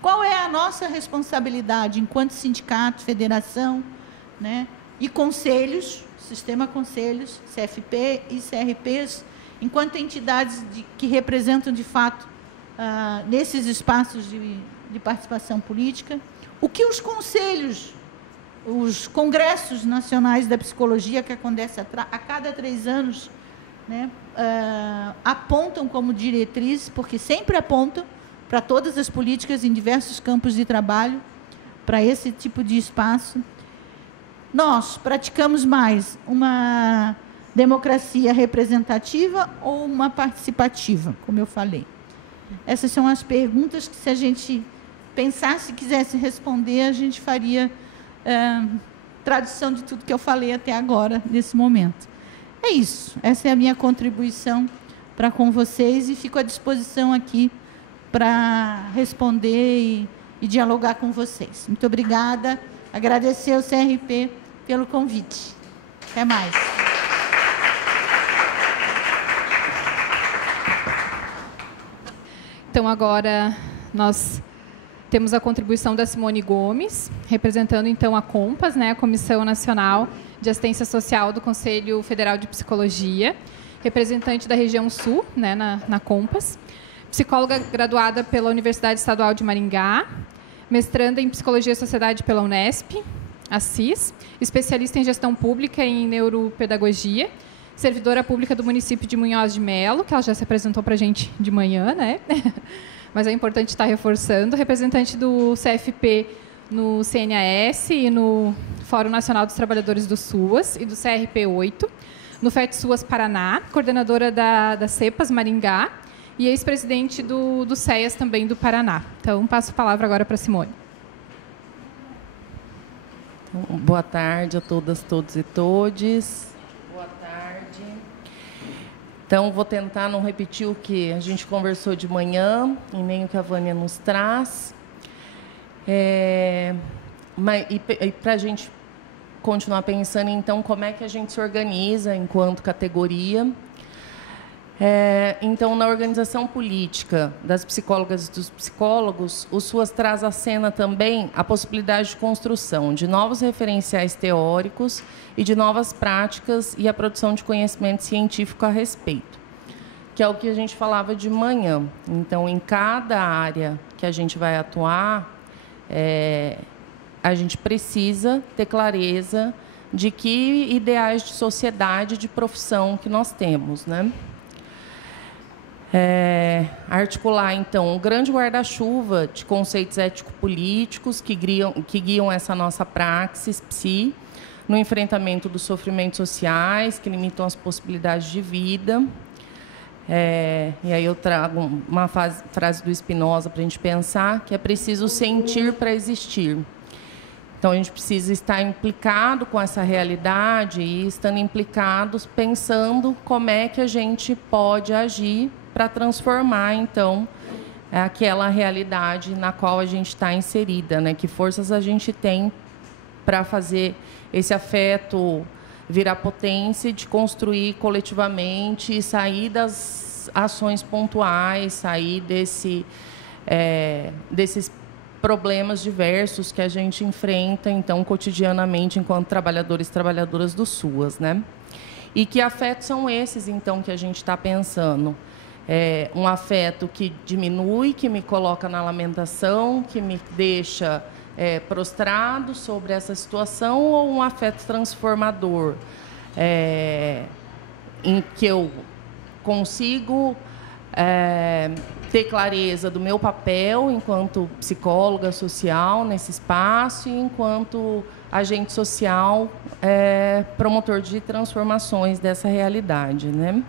Qual é a nossa responsabilidade enquanto sindicato, federação, né? E conselhos, sistema conselhos, CFP e CRPs, enquanto entidades que representam, de fato, nesses espaços de participação política? O que os conselhos, os congressos nacionais da psicologia, que acontece a cada 3 anos, né, apontam como diretriz, porque sempre apontam para todas as políticas em diversos campos de trabalho, para esse tipo de espaço. Nós praticamos mais uma democracia representativa ou uma participativa, como eu falei? Essas são as perguntas que, se a gente pensasse, quisesse responder, a gente faria tradução de tudo que eu falei até agora, nesse momento. É isso. Essa é a minha contribuição para com vocês e fico à disposição aqui para responder e dialogar com vocês. Muito obrigada. Agradecer ao CRP pelo convite. Até mais. Então, agora nós temos a contribuição da Simone Gomes, representando, então, a COMPAS, né, a Comissão Nacional de Assistência Social do Conselho Federal de Psicologia, representante da região Sul, né, na COMPAS, psicóloga graduada pela Universidade Estadual de Maringá, mestranda em Psicologia e Sociedade pela Unesp, Assis, especialista em Gestão Pública e em Neuropedagogia, servidora pública do município de Munhoz de Melo, que ela já se apresentou para a gente de manhã, né? Mas é importante estar reforçando, representante do CFP no CNAS e no Fórum Nacional dos Trabalhadores do SUAS e do CRP 8, no FET-SUAS Paraná, coordenadora da CEPAS Maringá e ex-presidente do CEAS também do Paraná. Então, passo a palavra agora para a Simone. Então, boa tarde a todas, todos e todes. Boa tarde. Então, vou tentar não repetir o que a gente conversou de manhã, e nem o que a Vânia nos traz. Para a gente continuar pensando, então, como é que a gente se organiza enquanto categoria. Então, na organização política das psicólogas e dos psicólogos, o SUAS traz à cena também a possibilidade de construção de novos referenciais teóricos e de novas práticas e a produção de conhecimento científico a respeito, que é o que a gente falava de manhã. Então, em cada área que a gente vai atuar, a gente precisa ter clareza de que ideais de sociedade, de profissão que nós temos, né? Articular, então, um grande guarda-chuva de conceitos ético-políticos que guiam essa nossa praxis psi, no enfrentamento dos sofrimentos sociais, que limitam as possibilidades de vida. E aí eu trago uma frase do Spinoza para a gente pensar, que é preciso sentir para existir. Então, a gente precisa estar implicado com essa realidade e, estando implicados, pensando como é que a gente pode agir para transformar, então, aquela realidade na qual a gente está inserida, né? Que forças a gente tem para fazer esse afeto virar potência de construir coletivamente e sair das ações pontuais, sair desses problemas diversos que a gente enfrenta, então, cotidianamente, enquanto trabalhadores e trabalhadoras do SUAS, né? E que afetos são esses, então, que a gente está pensando? Um afeto que diminui, que me coloca na lamentação, que me deixa prostrado sobre essa situação, ou um afeto transformador, em que eu consigo ter clareza do meu papel enquanto psicóloga social nesse espaço e enquanto agente social, promotor de transformações dessa realidade, né?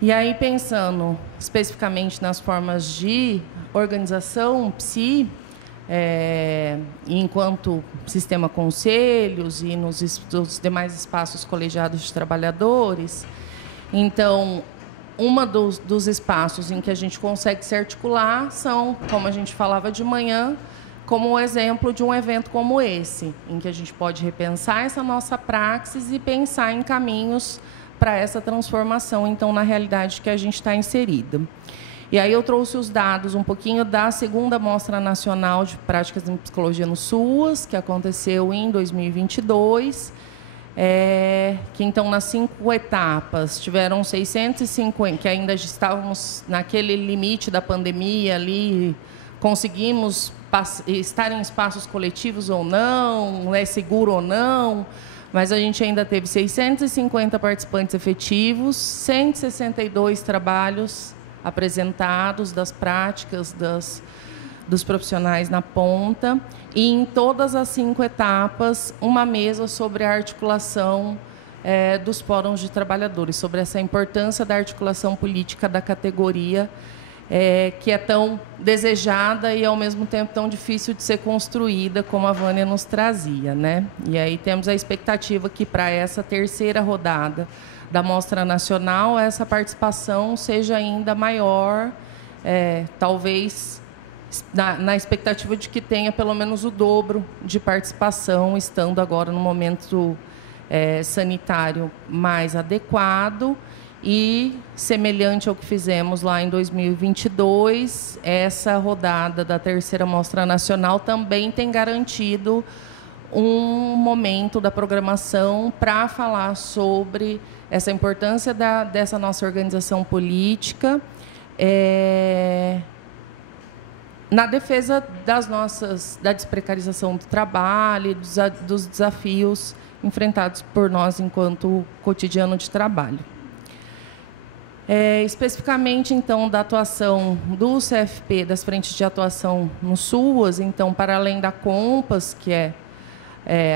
E aí, pensando especificamente nas formas de organização psi, enquanto sistema conselhos e nos demais espaços colegiados de trabalhadores, então, dos espaços em que a gente consegue se articular são, como a gente falava de manhã, como o exemplo de um evento como esse, em que a gente pode repensar essa nossa praxis e pensar em caminhos para essa transformação, então, na realidade que a gente está inserida. E aí eu trouxe os dados um pouquinho da segunda Mostra Nacional de Práticas em Psicologia no SUAS, que aconteceu em 2022, que, então, nas 5 etapas, tiveram 650, que ainda estávamos naquele limite da pandemia ali, conseguimos estar em espaços coletivos ou não, é seguro ou não, mas a gente ainda teve 650 participantes efetivos, 162 trabalhos apresentados das práticas dos profissionais na ponta, e em todas as 5 etapas, uma mesa sobre a articulação dos fóruns de trabalhadores, sobre essa importância da articulação política da categoria, que é tão desejada e, ao mesmo tempo, tão difícil de ser construída, como a Vânia nos trazia, né? E aí temos a expectativa que, para essa terceira rodada da Mostra Nacional, essa participação seja ainda maior, talvez na expectativa de que tenha pelo menos o dobro de participação, estando agora no momento sanitário mais adequado. E, semelhante ao que fizemos lá em 2022, essa rodada da terceira Mostra Nacional também tem garantido um momento da programação para falar sobre essa importância dessa nossa organização política na defesa da desprecarização do trabalho e dos desafios enfrentados por nós enquanto cotidiano de trabalho. Especificamente, então, da atuação do CFP, das frentes de atuação no SUAS, então, para além da COMPAS, que é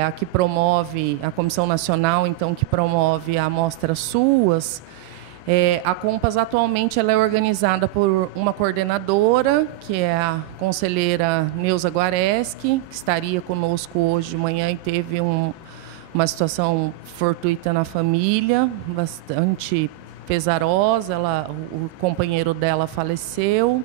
a que promove, a Comissão Nacional, então, que promove a Mostra SUAS, a COMPAS, atualmente, ela é organizada por uma coordenadora, que é a conselheira Neuza Guareschi, que estaria conosco hoje de manhã e teve uma situação fortuita na família, bastante pesarosa, o companheiro dela faleceu,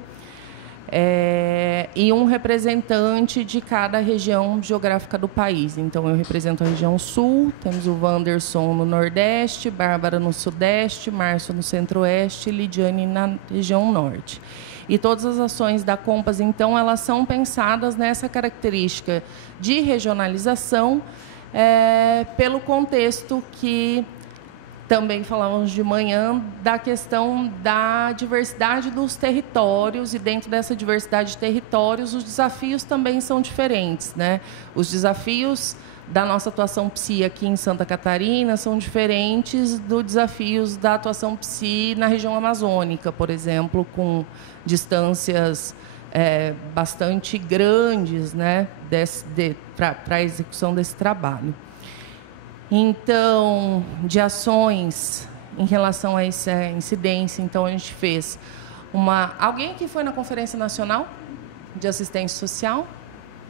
e um representante de cada região geográfica do país. Então, eu represento a região Sul, temos o Wanderson no Nordeste, Bárbara no Sudeste, Márcio no Centro-Oeste e Lidiane na região Norte. E todas as ações da COMPAS, então, elas são pensadas nessa característica de regionalização, pelo contexto que também falávamos de manhã, da questão da diversidade dos territórios, e dentro dessa diversidade de territórios, os desafios também são diferentes, né? Os desafios da nossa atuação PSI aqui em Santa Catarina são diferentes dos desafios da atuação PSI na região amazônica, por exemplo, com distâncias bastante grandes, né, para a execução desse trabalho. Então, de ações em relação a essa incidência, então, a gente fez Alguém que foi na Conferência Nacional de Assistência Social?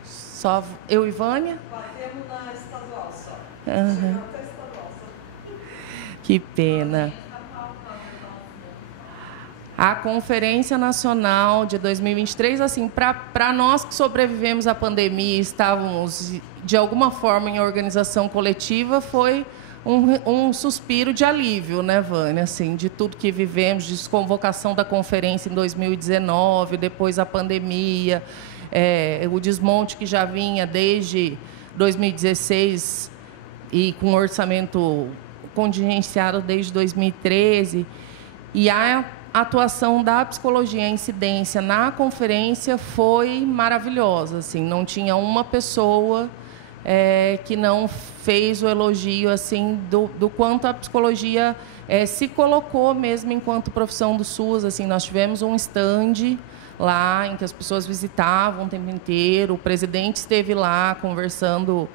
Só eu e Vânia? Batemos na estadual só. Uhum. Que pena. A Conferência Nacional de 2023, assim, para nós que sobrevivemos à pandemia e estávamos, de alguma forma, em organização coletiva, foi um suspiro de alívio, né, Vânia? Assim, de tudo que vivemos, de desconvocação da conferência em 2019, depois a pandemia, o desmonte que já vinha desde 2016 e com orçamento contingenciado desde 2013. E a atuação da psicologia, a incidência na conferência foi maravilhosa. Assim, não tinha uma pessoa que não fez o elogio assim, do quanto a psicologia se colocou mesmo enquanto profissão do SUS. Assim, nós tivemos um stand lá em que as pessoas visitavam o tempo inteiro, o presidente esteve lá conversando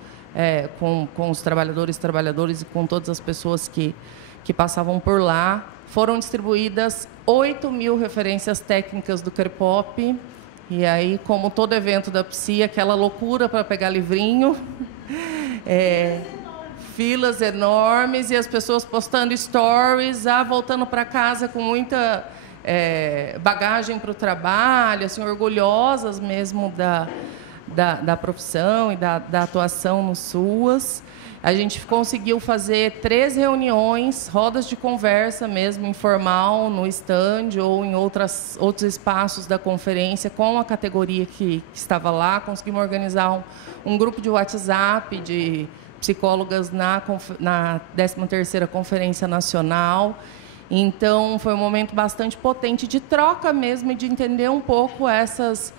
com os trabalhadores e com todas as pessoas que passavam por lá. Foram distribuídas 8.000 referências técnicas do CREPOP. E aí, como todo evento da PSI, aquela loucura para pegar livrinho. Filas enormes e as pessoas postando stories, voltando para casa com muita bagagem para o trabalho, assim, orgulhosas mesmo da profissão e da atuação no SUAS. A gente conseguiu fazer 3 reuniões, rodas de conversa mesmo, informal, no stand ou em outros espaços da conferência, com a categoria que estava lá. Conseguimos organizar um grupo de WhatsApp de psicólogas na 13ª Conferência Nacional. Então, foi um momento bastante potente de troca mesmo e de entender um pouco essas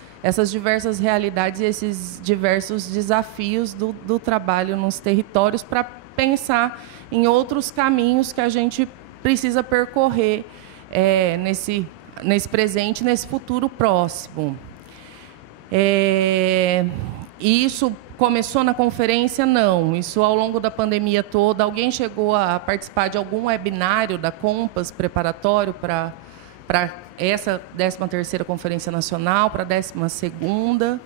diversas realidades e esses diversos desafios do trabalho nos territórios, para pensar em outros caminhos que a gente precisa percorrer nesse presente, nesse futuro próximo. Isso começou na conferência? Não. Isso ao longo da pandemia toda. Alguém chegou a participar de algum webinário da Compass preparatório para essa 13ª Conferência Nacional, para a 12ª?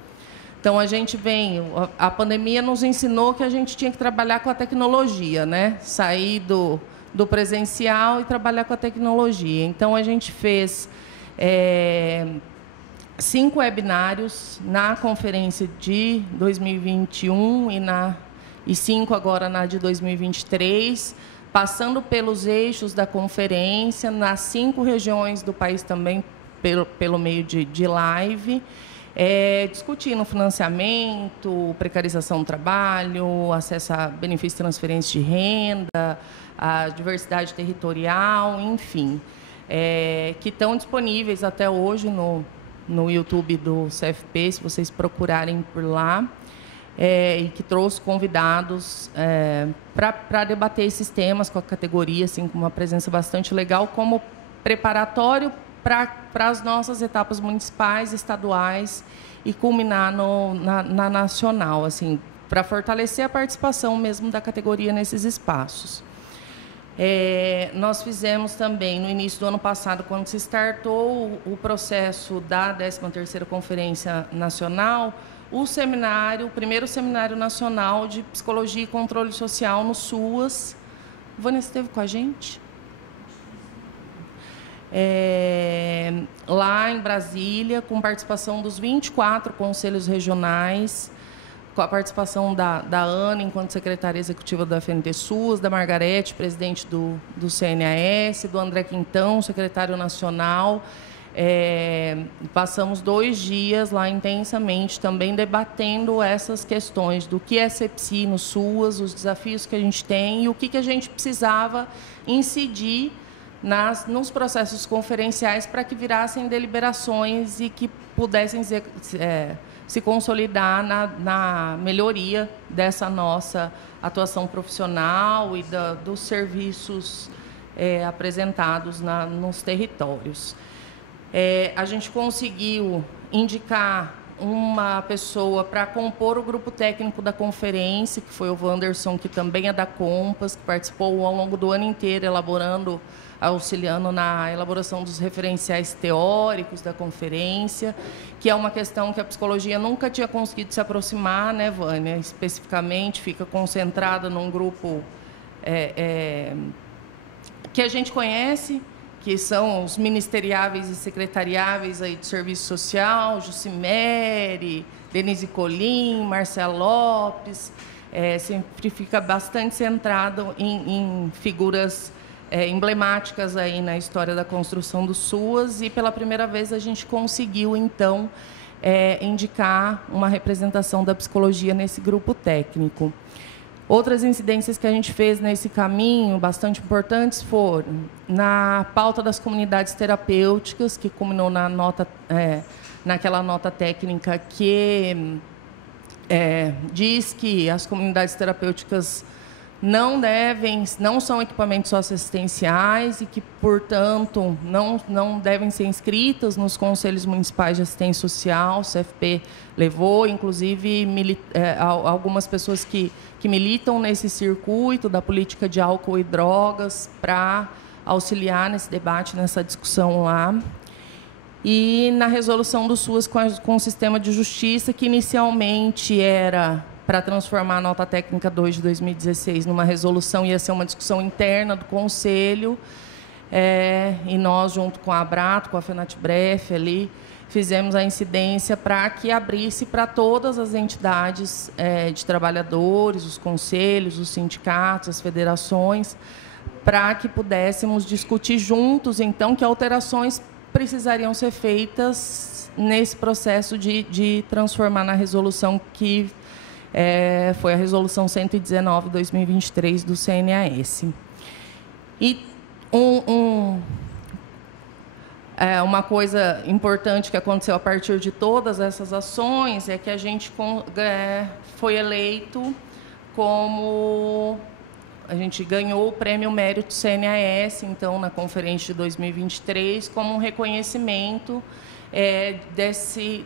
Então, a gente vem... A pandemia nos ensinou que a gente tinha que trabalhar com a tecnologia, né? Sair do presencial e trabalhar com a tecnologia. Então, a gente fez 5 webinários na conferência de 2021 e 5 agora na de 2023, passando pelos eixos da conferência, nas 5 regiões do país também, pelo meio de live, discutindo financiamento, precarização do trabalho, acesso a benefícios de transferência de renda, a diversidade territorial, enfim, que estão disponíveis até hoje no YouTube do CFP, se vocês procurarem por lá, e que trouxe convidados para debater esses temas com a categoria, assim, com uma presença bastante legal, como preparatório para as nossas etapas municipais, estaduais e culminar na nacional, assim, para fortalecer a participação mesmo da categoria nesses espaços. Nós fizemos também, no início do ano passado, quando se startou o processo da 13ª Conferência Nacional, o primeiro seminário nacional de Psicologia e Controle Social no SUAS. Vanessa esteve com a gente? Lá em Brasília, com participação dos 24 conselhos regionais, com a participação da Ana, enquanto secretária executiva da FNT SUAS, da Margarete, presidente do CNAS, do André Quintão, secretário nacional. Passamos 2 dias lá intensamente, também debatendo essas questões do que é ser psi no SUAS, os desafios que a gente tem e o que a gente precisava incidir nos processos conferenciais para que virassem deliberações e que pudessem se consolidar na melhoria dessa nossa atuação profissional e dos serviços apresentados nos territórios. A gente conseguiu indicar uma pessoa para compor o grupo técnico da conferência, que foi o Wanderson, que também é da Compass, que participou ao longo do ano inteiro, auxiliando na elaboração dos referenciais teóricos da conferência, que é uma questão que a psicologia nunca tinha conseguido se aproximar, né, Vânia? Especificamente, fica concentrada num grupo que a gente conhece, que são os ministeriáveis e secretariáveis aí do Serviço Social, Jucimere, Denise Colim, Marcelo Lopes, sempre fica bastante centrado em figuras emblemáticas aí na história da construção do SUAS, e pela primeira vez a gente conseguiu, então, indicar uma representação da psicologia nesse grupo técnico. Outras incidências que a gente fez nesse caminho, bastante importantes, foram na pauta das comunidades terapêuticas, que culminou naquela nota técnica que diz que as comunidades terapêuticas não são equipamentos assistenciais e que, portanto, não devem ser inscritas nos conselhos municipais de assistência social. O CFP levou, inclusive, algumas pessoas que militam nesse circuito da política de álcool e drogas para auxiliar nesse debate, nessa discussão lá. E na resolução do SUAS com o sistema de justiça, que inicialmente era para transformar a nota técnica 2 de 2016 numa resolução, ia ser uma discussão interna do Conselho, e nós, junto com a Abrato, com a FENATBREF, ali, fizemos a incidência para que abrisse para todas as entidades de trabalhadores, os conselhos, os sindicatos, as federações, para que pudéssemos discutir juntos, então, que alterações precisariam ser feitas nesse processo de transformar na resolução que foi a resolução 119/2023 do CNAS. E uma coisa importante que aconteceu a partir de todas essas ações é que a gente foi eleito como a gente ganhou o Prêmio Mérito CNAS, então, na conferência de 2023, como um reconhecimento desse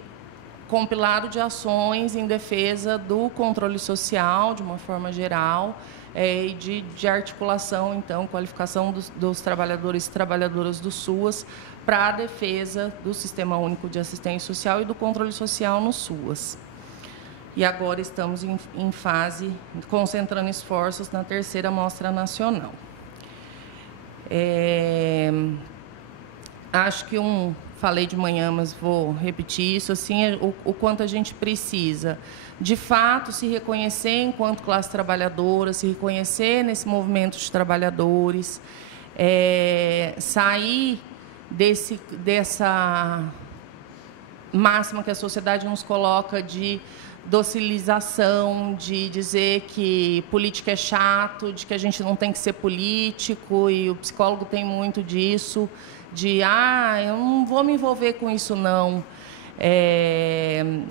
compilado de ações em defesa do controle social, de uma forma geral, e de articulação, então, qualificação dos trabalhadores e trabalhadoras do SUAS para a defesa do Sistema Único de Assistência Social e do controle social no SUAS. E agora estamos em fase, concentrando esforços na 3ª Mostra Nacional. Acho que falei de manhã, mas vou repetir isso, assim, o quanto a gente precisa, de fato, se reconhecer enquanto classe trabalhadora, se reconhecer nesse movimento de trabalhadores, sair dessa máxima que a sociedade nos coloca de docilização, de dizer que política é chato, de que a gente não tem que ser político, e o psicólogo tem muito disso, de eu não vou me envolver com isso, não.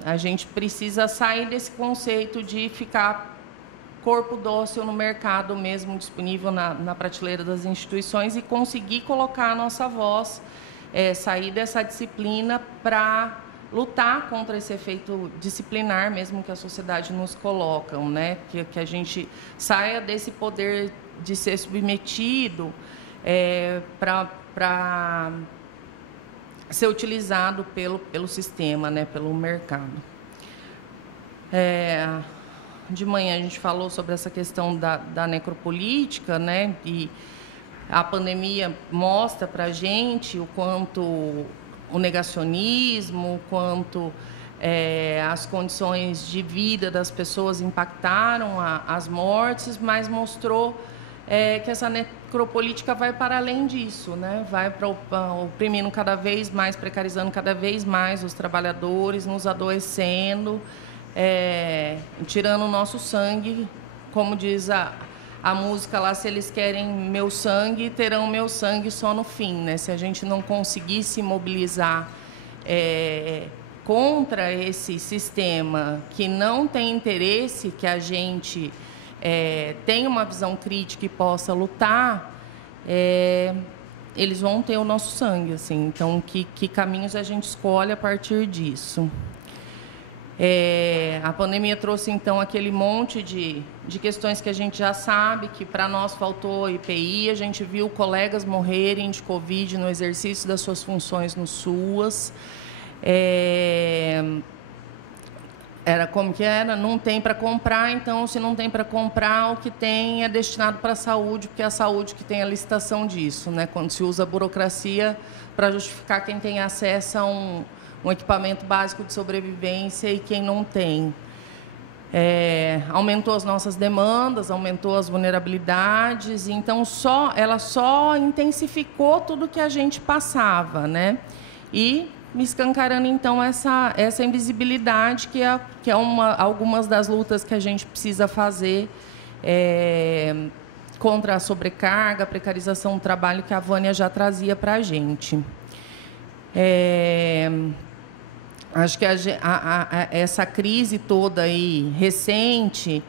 A gente precisa sair desse conceito de ficar corpo dócil no mercado mesmo, disponível na prateleira das instituições, e conseguir colocar a nossa voz, sair dessa disciplina para lutar contra esse efeito disciplinar mesmo que a sociedade nos coloca, né? Que a gente saia desse poder de ser submetido para ser utilizado pelo sistema, né? Pelo mercado. De manhã a gente falou sobre essa questão da necropolítica, né? E a pandemia mostra para a gente o quanto o negacionismo, quanto as condições de vida das pessoas impactaram as mortes, mas mostrou que essa necropolítica vai para além disso, né? Vai para oprimindo cada vez mais, precarizando cada vez mais os trabalhadores, nos adoecendo, tirando o nosso sangue, como diz a música lá, se eles querem meu sangue, terão meu sangue só no fim, né? Se a gente não conseguir se mobilizar contra esse sistema que não tem interesse que a gente tenha uma visão crítica e possa lutar, eles vão ter o nosso sangue, assim. Então, que caminhos a gente escolhe a partir disso? A pandemia trouxe, então, aquele monte de questões que a gente já sabe, que para nós faltou IPI, a gente viu colegas morrerem de Covid no exercício das suas funções no SUAS. Era como que era? Não tem para comprar, então, se não tem para comprar, o que tem é destinado para a saúde, porque é a saúde que tem a licitação disso, né? Quando se usa a burocracia para justificar quem tem acesso a um equipamento básico de sobrevivência e quem não tem. Aumentou as nossas demandas, aumentou as vulnerabilidades, então ela só intensificou tudo que a gente passava, né? E me escancarando, então, essa invisibilidade que é algumas das lutas que a gente precisa fazer contra a sobrecarga, a precarização do trabalho que a Vânia já trazia para a gente. Acho que essa crise toda aí recente,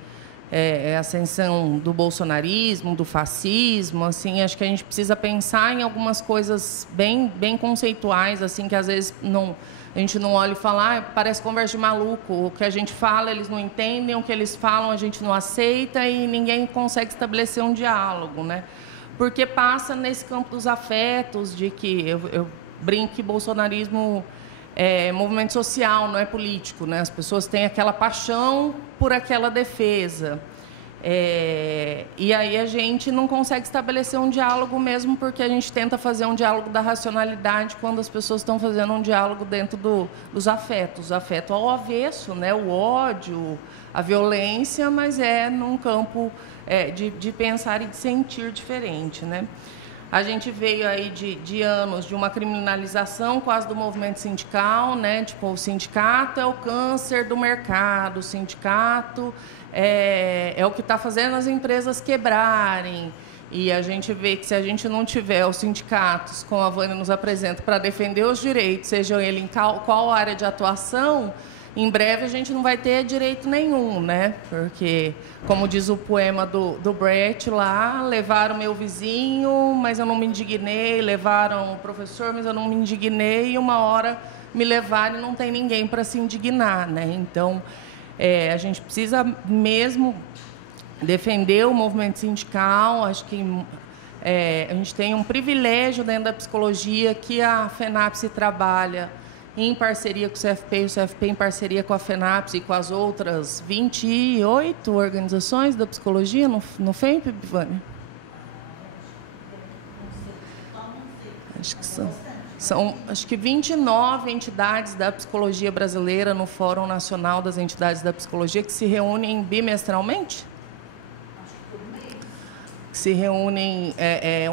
a ascensão do bolsonarismo, do fascismo, assim, acho que a gente precisa pensar em algumas coisas bem conceituais, assim, que às vezes a gente não olha e fala, parece conversa de maluco, o que a gente fala eles não entendem, o que eles falam a gente não aceita e ninguém consegue estabelecer um diálogo, né? Porque passa nesse campo dos afetos, de que eu brinco que bolsonarismo movimento social, não é político, né? As pessoas têm aquela paixão por aquela defesa. E aí a gente não consegue estabelecer um diálogo mesmo, porque a gente tenta fazer um diálogo da racionalidade quando as pessoas estão fazendo um diálogo dentro dos afetos. O afeto ao avesso, né? O ódio, a violência, mas num campo de pensar e de sentir diferente, né? A gente veio aí de anos de uma criminalização quase do movimento sindical, né? Tipo, o sindicato é o câncer do mercado, o sindicato é o que está fazendo as empresas quebrarem. E a gente vê que se a gente não tiver os sindicatos, como a Vânia nos apresenta, para defender os direitos, seja ele em qual área de atuação, em breve a gente não vai ter direito nenhum, né? Porque, como diz o poema do Brecht lá, levaram meu vizinho, mas eu não me indignei, levaram o professor, mas eu não me indignei, e uma hora me levaram e não tem ninguém para se indignar, né? Então, a gente precisa mesmo defender o movimento sindical. Acho que a gente tem um privilégio dentro da psicologia que a FENAPSE trabalha em parceria com o CFP, e o CFP em parceria com a FENAPSE e com as outras 28 organizações da psicologia no FEMP, Vânia? Acho que são acho que 29 entidades da psicologia brasileira no Fórum Nacional das Entidades da Psicologia, que se reúnem bimestralmente? Que se reúnem,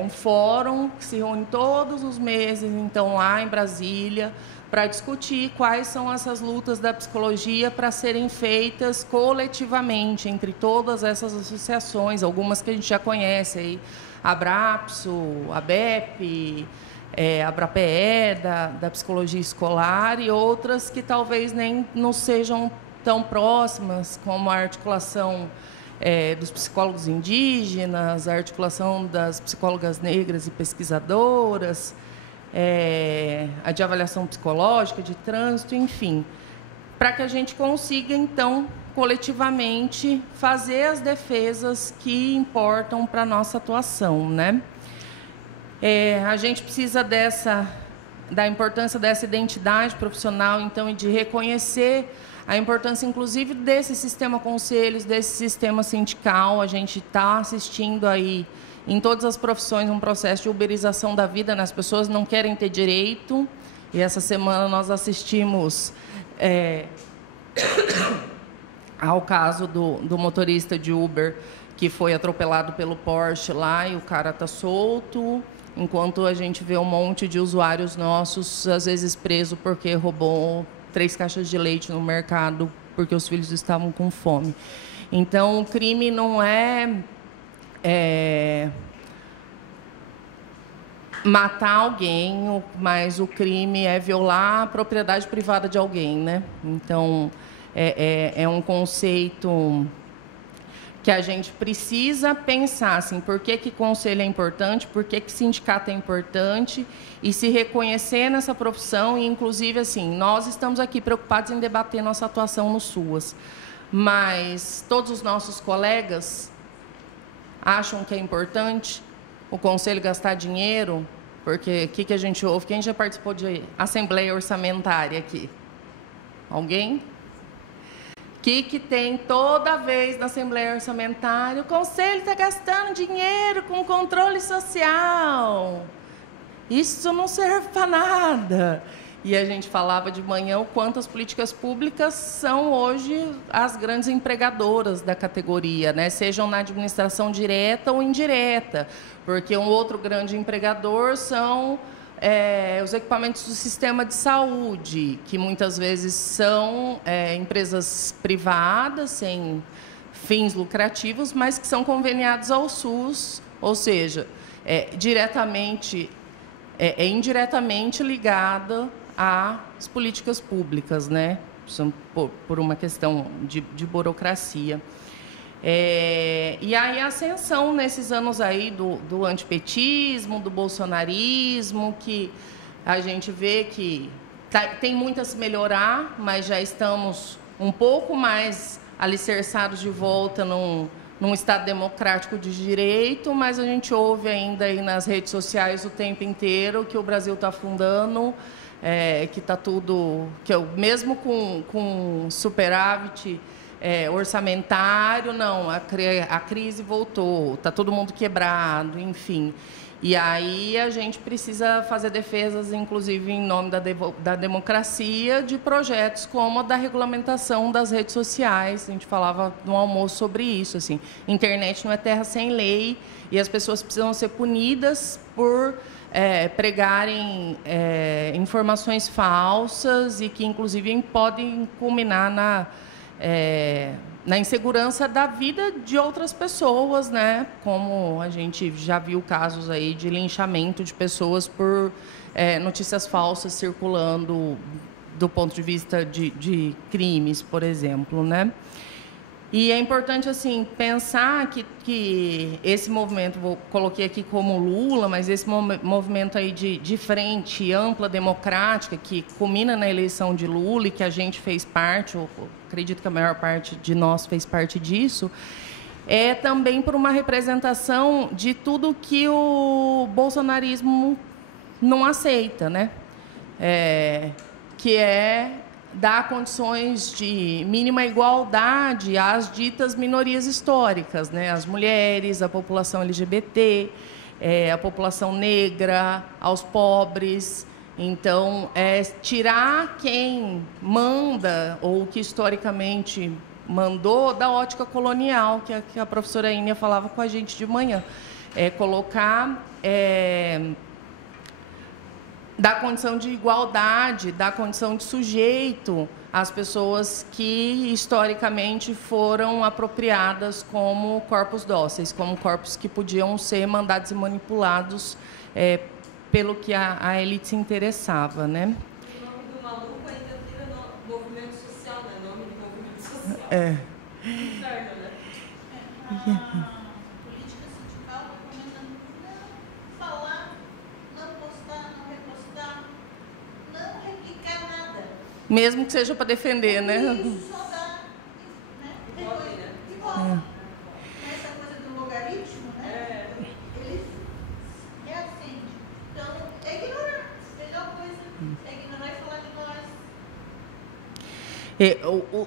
um fórum que se reúne todos os meses, então, lá em Brasília, para discutir quais são essas lutas da psicologia para serem feitas coletivamente entre todas essas associações, algumas que a gente já conhece, aí, a Abrapso, a BEP, a ABRAPE, da psicologia escolar, e outras que talvez nem não sejam tão próximas, como a articulação dos psicólogos indígenas, a articulação das psicólogas negras e pesquisadoras, a de avaliação psicológica, de trânsito, enfim, para que a gente consiga, então, coletivamente, fazer as defesas que importam para a nossa atuação, né? A gente precisa da importância dessa identidade profissional, então, e de reconhecer a importância, inclusive, desse sistema conselhos, desse sistema sindical. A gente está assistindo aí, em todas as profissões, um processo de uberização da vida, né? As pessoas não querem ter direito. E essa semana nós assistimos ao caso do motorista de Uber que foi atropelado pelo Porsche lá e o cara está solto, enquanto a gente vê um monte de usuários nossos, às vezes preso porque roubou 3 caixas de leite no mercado porque os filhos estavam com fome. Então, o crime não é matar alguém, mas o crime é violar a propriedade privada de alguém, né? Então, é um conceito que a gente precisa pensar, assim, por que conselho é importante, por que sindicato é importante, e se reconhecer nessa profissão. E, inclusive, assim, nós estamos aqui preocupados em debater nossa atuação no SUAS, mas todos os nossos colegas acham que é importante o conselho gastar dinheiro, porque o que a gente ouve? Quem já participou de assembleia orçamentária aqui? Alguém? Que tem toda vez na Assembleia Orçamentária, o Conselho está gastando dinheiro com controle social. Isso não serve para nada. E a gente falava de manhã o quanto as políticas públicas são hoje as grandes empregadoras da categoria, né? Sejam na administração direta ou indireta, porque um outro grande empregador são os equipamentos do sistema de saúde, que muitas vezes são empresas privadas, sem fins lucrativos, mas que são conveniados ao SUS, ou seja, indiretamente ligada às políticas públicas, né? Por uma questão de burocracia. E aí a ascensão nesses anos aí do antipetismo, do bolsonarismo, que a gente vê que tem muito a se melhorar, mas já estamos um pouco mais alicerçados de volta num Estado democrático de direito, mas a gente ouve ainda aí nas redes sociais o tempo inteiro que o Brasil está afundando, que está tudo, mesmo com superávit orçamentário, não, a crise voltou, está todo mundo quebrado, enfim. E aí a gente precisa fazer defesas, inclusive em nome da democracia, de projetos como a da regulamentação das redes sociais. A gente falava no almoço sobre isso, assim, internet não é terra sem lei e as pessoas precisam ser punidas por pregarem informações falsas e que, inclusive, podem culminar na insegurança da vida de outras pessoas, né? Como a gente já viu casos aí de linchamento de pessoas por notícias falsas circulando do ponto de vista de crimes, por exemplo, né? E é importante assim pensar que esse movimento, coloquei aqui como Lula, mas esse movimento aí de frente ampla democrática que culmina na eleição de Lula e que a gente fez parte, ou acredito que a maior parte de nós fez parte disso, é também por uma representação de tudo que o bolsonarismo não aceita, né? Que é dar condições de mínima igualdade às ditas minorias históricas, né? As mulheres, a população LGBT, a população negra, aos pobres. Então, tirar quem manda ou que historicamente mandou da ótica colonial, que a professora Ínia falava com a gente de manhã. Colocar... dar condição de igualdade, dar condição de sujeito às pessoas que, historicamente, foram apropriadas como corpos dóceis, como corpos que podiam ser mandados e manipulados pelo que a elite se interessava, né? O nome do maluco ainda vira movimento social, né? Nome de movimento social. Inferno, né? Política sindical recomendando não falar, não postar, não repostar, não replicar nada. Mesmo que seja para defender, né? Isso só dá, igual. Essa coisa do logaritmo, né? Ele reacende. Então, é ignorar. A melhor coisa é ignorar e falar de nós.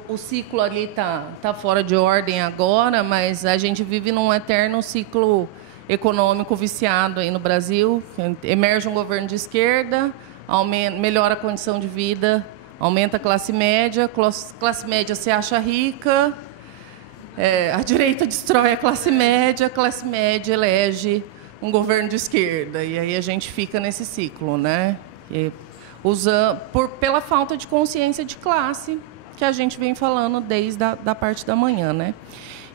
O ciclo ali tá fora de ordem agora, mas a gente vive num eterno ciclo econômico viciado aí no Brasil. Emerge um governo de esquerda, melhora a condição de vida, aumenta a classe média se acha rica, a direita destrói a classe média elege um governo de esquerda. E aí a gente fica nesse ciclo, né? Pela falta de consciência de classe, que a gente vem falando desde da parte da manhã, né?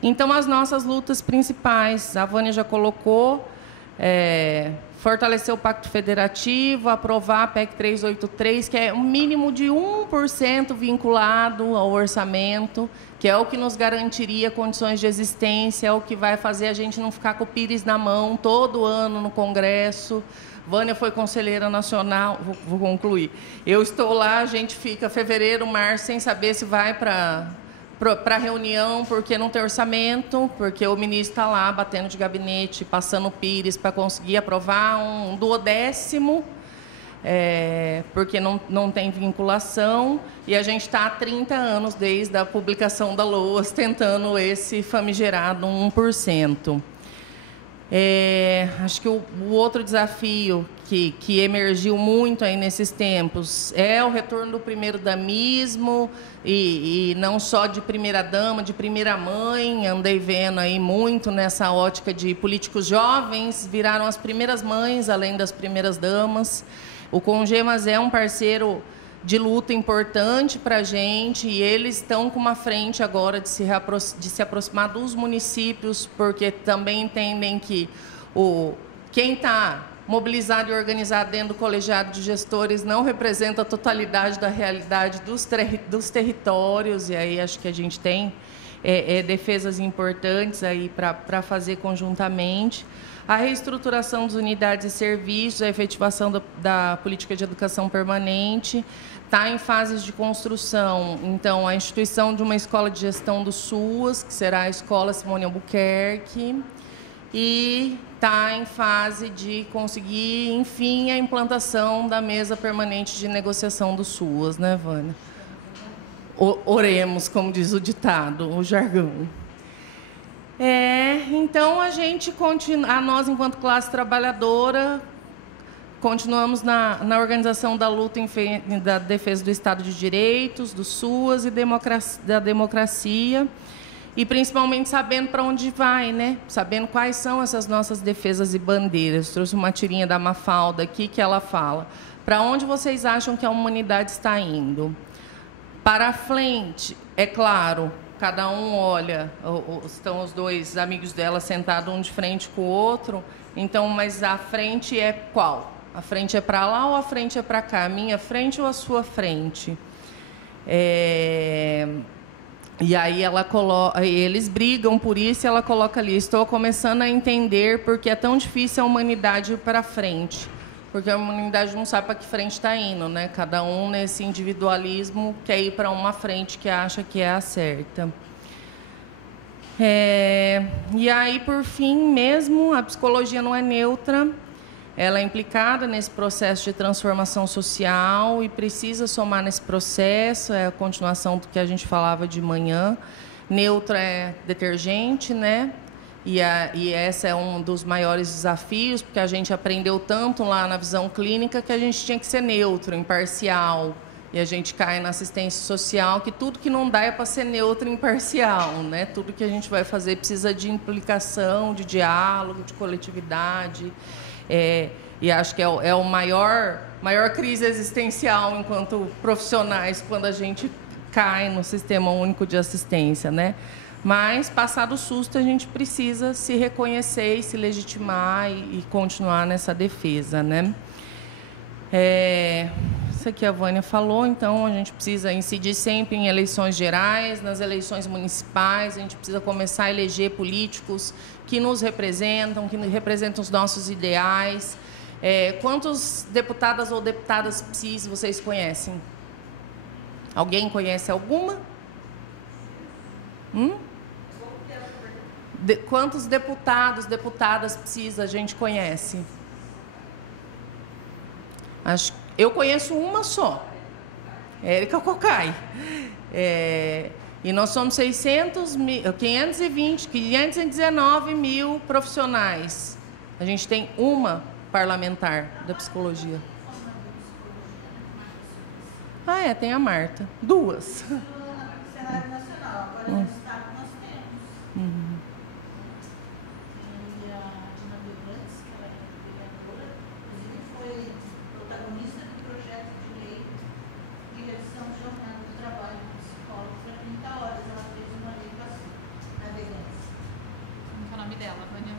Então, as nossas lutas principais, a Vânia já colocou, fortalecer o Pacto Federativo, aprovar a PEC 383, que é um mínimo de 1% vinculado ao orçamento, que é o que nos garantiria condições de existência, é o que vai fazer a gente não ficar com o pires na mão todo ano no Congresso. Vânia foi conselheira nacional, vou concluir. Eu estou lá, a gente fica fevereiro, março, sem saber se vai para a reunião, porque não tem orçamento, porque o ministro está lá batendo de gabinete, passando pires para conseguir aprovar um duodécimo, porque não tem vinculação, e a gente está há 30 anos, desde a publicação da LOAS, tentando esse famigerado 1%. Acho que o outro desafio que emergiu muito aí nesses tempos é o retorno do primeiro-damismo, e não só de primeira-dama, de primeira-mãe. Andei vendo aí muito nessa ótica de políticos jovens, viraram as primeiras mães, além das primeiras-damas. O Congemas é um parceiro de luta importante para a gente, e eles estão com uma frente agora de se aproximar dos municípios, porque também entendem que quem está mobilizado e organizado dentro do colegiado de gestores não representa a totalidade da realidade dos territórios, e aí acho que a gente tem defesas importantes aí para fazer conjuntamente. A reestruturação das unidades e serviços, a efetivação da política de educação permanente, está em fases de construção. Então, a instituição de uma escola de gestão do SUAS, que será a Escola Simone Albuquerque, e está em fase de conseguir, enfim, a implantação da mesa permanente de negociação do SUAS, né, Vânia? Oremos, como diz o ditado, o jargão. Então, a gente continua, nós, enquanto classe trabalhadora, continuamos na organização da luta da defesa do Estado de Direitos, do SUAS e da democracia, e principalmente sabendo para onde vai, né? Sabendo quais são essas nossas defesas e bandeiras. Trouxe uma tirinha da Mafalda aqui que ela fala: para onde vocês acham que a humanidade está indo? Para a frente, é claro. Cada um olha, estão os dois amigos dela sentados um de frente com o outro. Então, mas a frente é qual? A frente é para lá ou a frente é para cá? A minha frente ou a sua frente? E aí eles brigam por isso e ela coloca ali: estou começando a entender porque é tão difícil a humanidade ir para frente. Porque a humanidade não sabe para que frente está indo, né? Cada um, nesse individualismo, quer ir para uma frente que acha que é a certa. E aí, por fim, mesmo, a psicologia não é neutra. Ela é implicada nesse processo de transformação social e precisa somar nesse processo. É a continuação do que a gente falava de manhã. Neutra é detergente, né? E esse é um dos maiores desafios, porque a gente aprendeu tanto lá na visão clínica que a gente tinha que ser neutro, imparcial. E a gente cai na assistência social, que tudo que não dá é para ser neutro e imparcial, né? Tudo que a gente vai fazer precisa de implicação, de diálogo, de coletividade. E acho que é o maior crise existencial enquanto profissionais, quando a gente cai no Sistema Único de Assistência, né? Mas, passado o susto, a gente precisa se reconhecer e se legitimar e continuar nessa defesa, né? Isso aqui a Vânia falou, então a gente precisa incidir sempre em eleições gerais, nas eleições municipais, a gente precisa começar a eleger políticos que nos representam, que representam os nossos ideais. Quantos deputadas ou deputadas PSIs vocês conhecem? Alguém conhece alguma? Quantos deputados, deputadas PSIs a gente conhece? Eu conheço uma só, Érica Cocai. E nós somos 519 mil profissionais. A gente tem uma parlamentar da psicologia. Tem a Marta. Duas. No cenário nacional, agora no estado nós temos. E a Dina Bevantes, que ela é vereadora, inclusive foi protagonista do projeto de lei de redução de jornada do trabalho de psicólogos para 30 horas. Ela fez uma lei na Bevantes. Como é o nome dela, Vânia?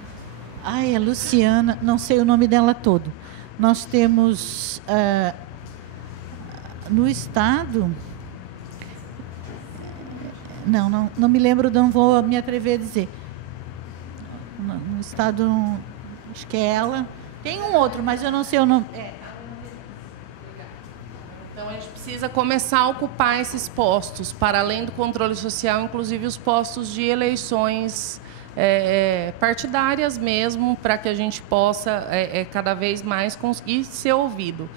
É Luciana, não sei o nome dela todo. Nós temos no estado, não me lembro, não vou me atrever a dizer. No estado, acho que é ela. Tem um outro, mas eu não sei o nome. Então, a gente precisa começar a ocupar esses postos, para além do controle social, inclusive os postos de eleições partidárias mesmo, para que a gente possa cada vez mais conseguir ser ouvido.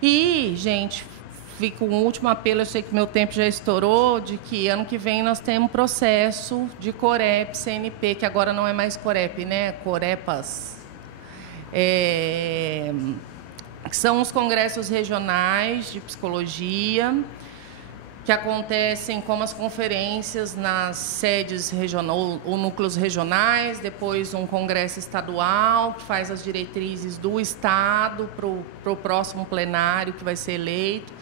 E, gente, fica um último apelo, eu sei que meu tempo já estourou, de que ano que vem nós temos um processo de Corep, CNP, que agora não é mais Corep, né? Corepas. Que são os congressos regionais de psicologia, que acontecem como as conferências nas sedes regionais ou núcleos regionais, depois um congresso estadual, que faz as diretrizes do Estado para o próximo plenário que vai ser eleito,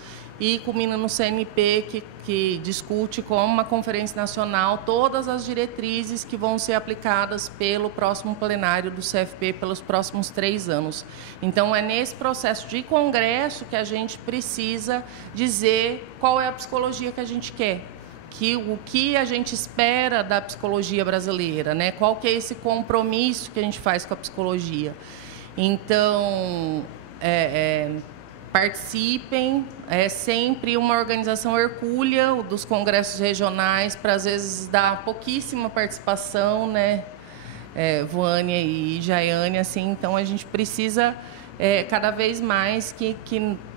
e culmina no CNP, que discute como uma conferência nacional todas as diretrizes que vão ser aplicadas pelo próximo plenário do CFP pelos próximos 3 anos. Então, é nesse processo de congresso que a gente precisa dizer qual é a psicologia que a gente quer, o que a gente espera da psicologia brasileira, né? Qual que é esse compromisso que a gente faz com a psicologia. Então, participem, é sempre uma organização hercúlea dos congressos regionais, para às vezes dar pouquíssima participação, né, Vânia e Jaiane, assim, então a gente precisa cada vez mais que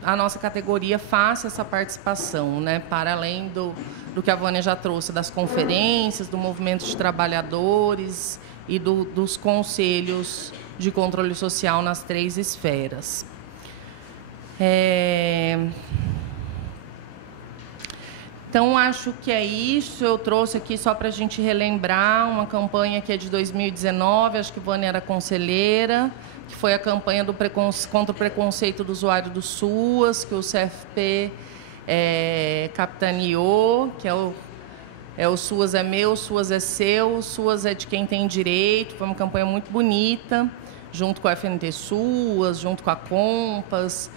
a nossa categoria faça essa participação, né, para além do que a Vânia já trouxe, das conferências, do movimento de trabalhadores e dos conselhos de controle social nas 3 esferas. Então, acho que é isso. Eu trouxe aqui só para a gente relembrar uma campanha que é de 2019, acho que Vânia era conselheira, que foi a campanha contra o preconceito do usuário do SUAS, que o CFP capitaneou, que o SUAS é meu, o SUAS é seu, o SUAS é de quem tem direito. Foi uma campanha muito bonita, junto com a FNT SUAS, junto com a Compass.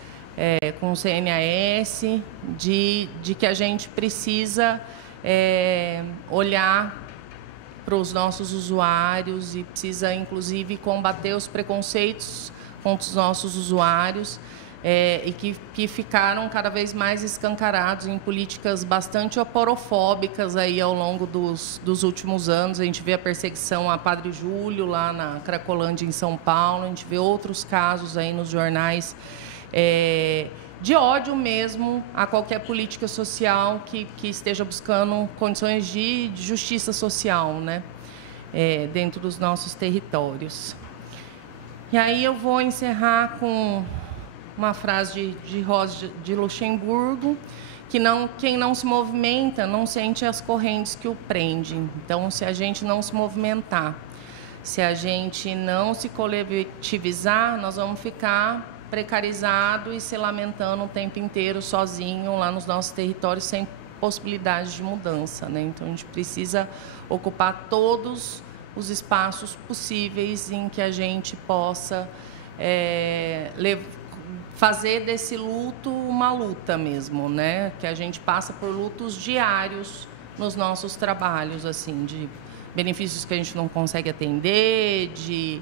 com o CNAS, de que a gente precisa olhar para os nossos usuários e precisa, inclusive, combater os preconceitos contra os nossos usuários e que ficaram cada vez mais escancarados em políticas bastante oporofóbicas aí ao longo dos últimos anos. A gente vê a perseguição a Padre Júlio, lá na Cracolândia, em São Paulo. A gente vê outros casos aí nos jornais de ódio mesmo a qualquer política social que esteja buscando condições de justiça social, né? Dentro dos nossos territórios. E aí eu vou encerrar com uma frase de Rosa de Luxemburgo, que quem não se movimenta não sente as correntes que o prendem. Então, se a gente não se movimentar, se a gente não se coletivizar, nós vamos ficar precarizado e se lamentando o tempo inteiro sozinho lá nos nossos territórios sem possibilidade de mudança, né? Então a gente precisa ocupar todos os espaços possíveis em que a gente possa fazer desse luto uma luta mesmo, né? Que a gente passa por lutos diários nos nossos trabalhos, assim, de benefícios que a gente não consegue atender, de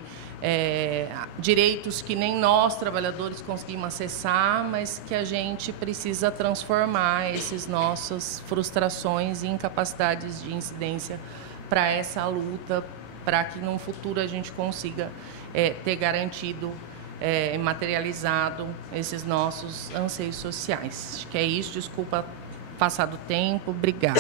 direitos que nem nós, trabalhadores, conseguimos acessar, mas que a gente precisa transformar essas nossas frustrações e incapacidades de incidência para essa luta, para que no futuro a gente consiga ter garantido e materializado esses nossos anseios sociais. Acho que é isso. Desculpa passar do tempo. Obrigada.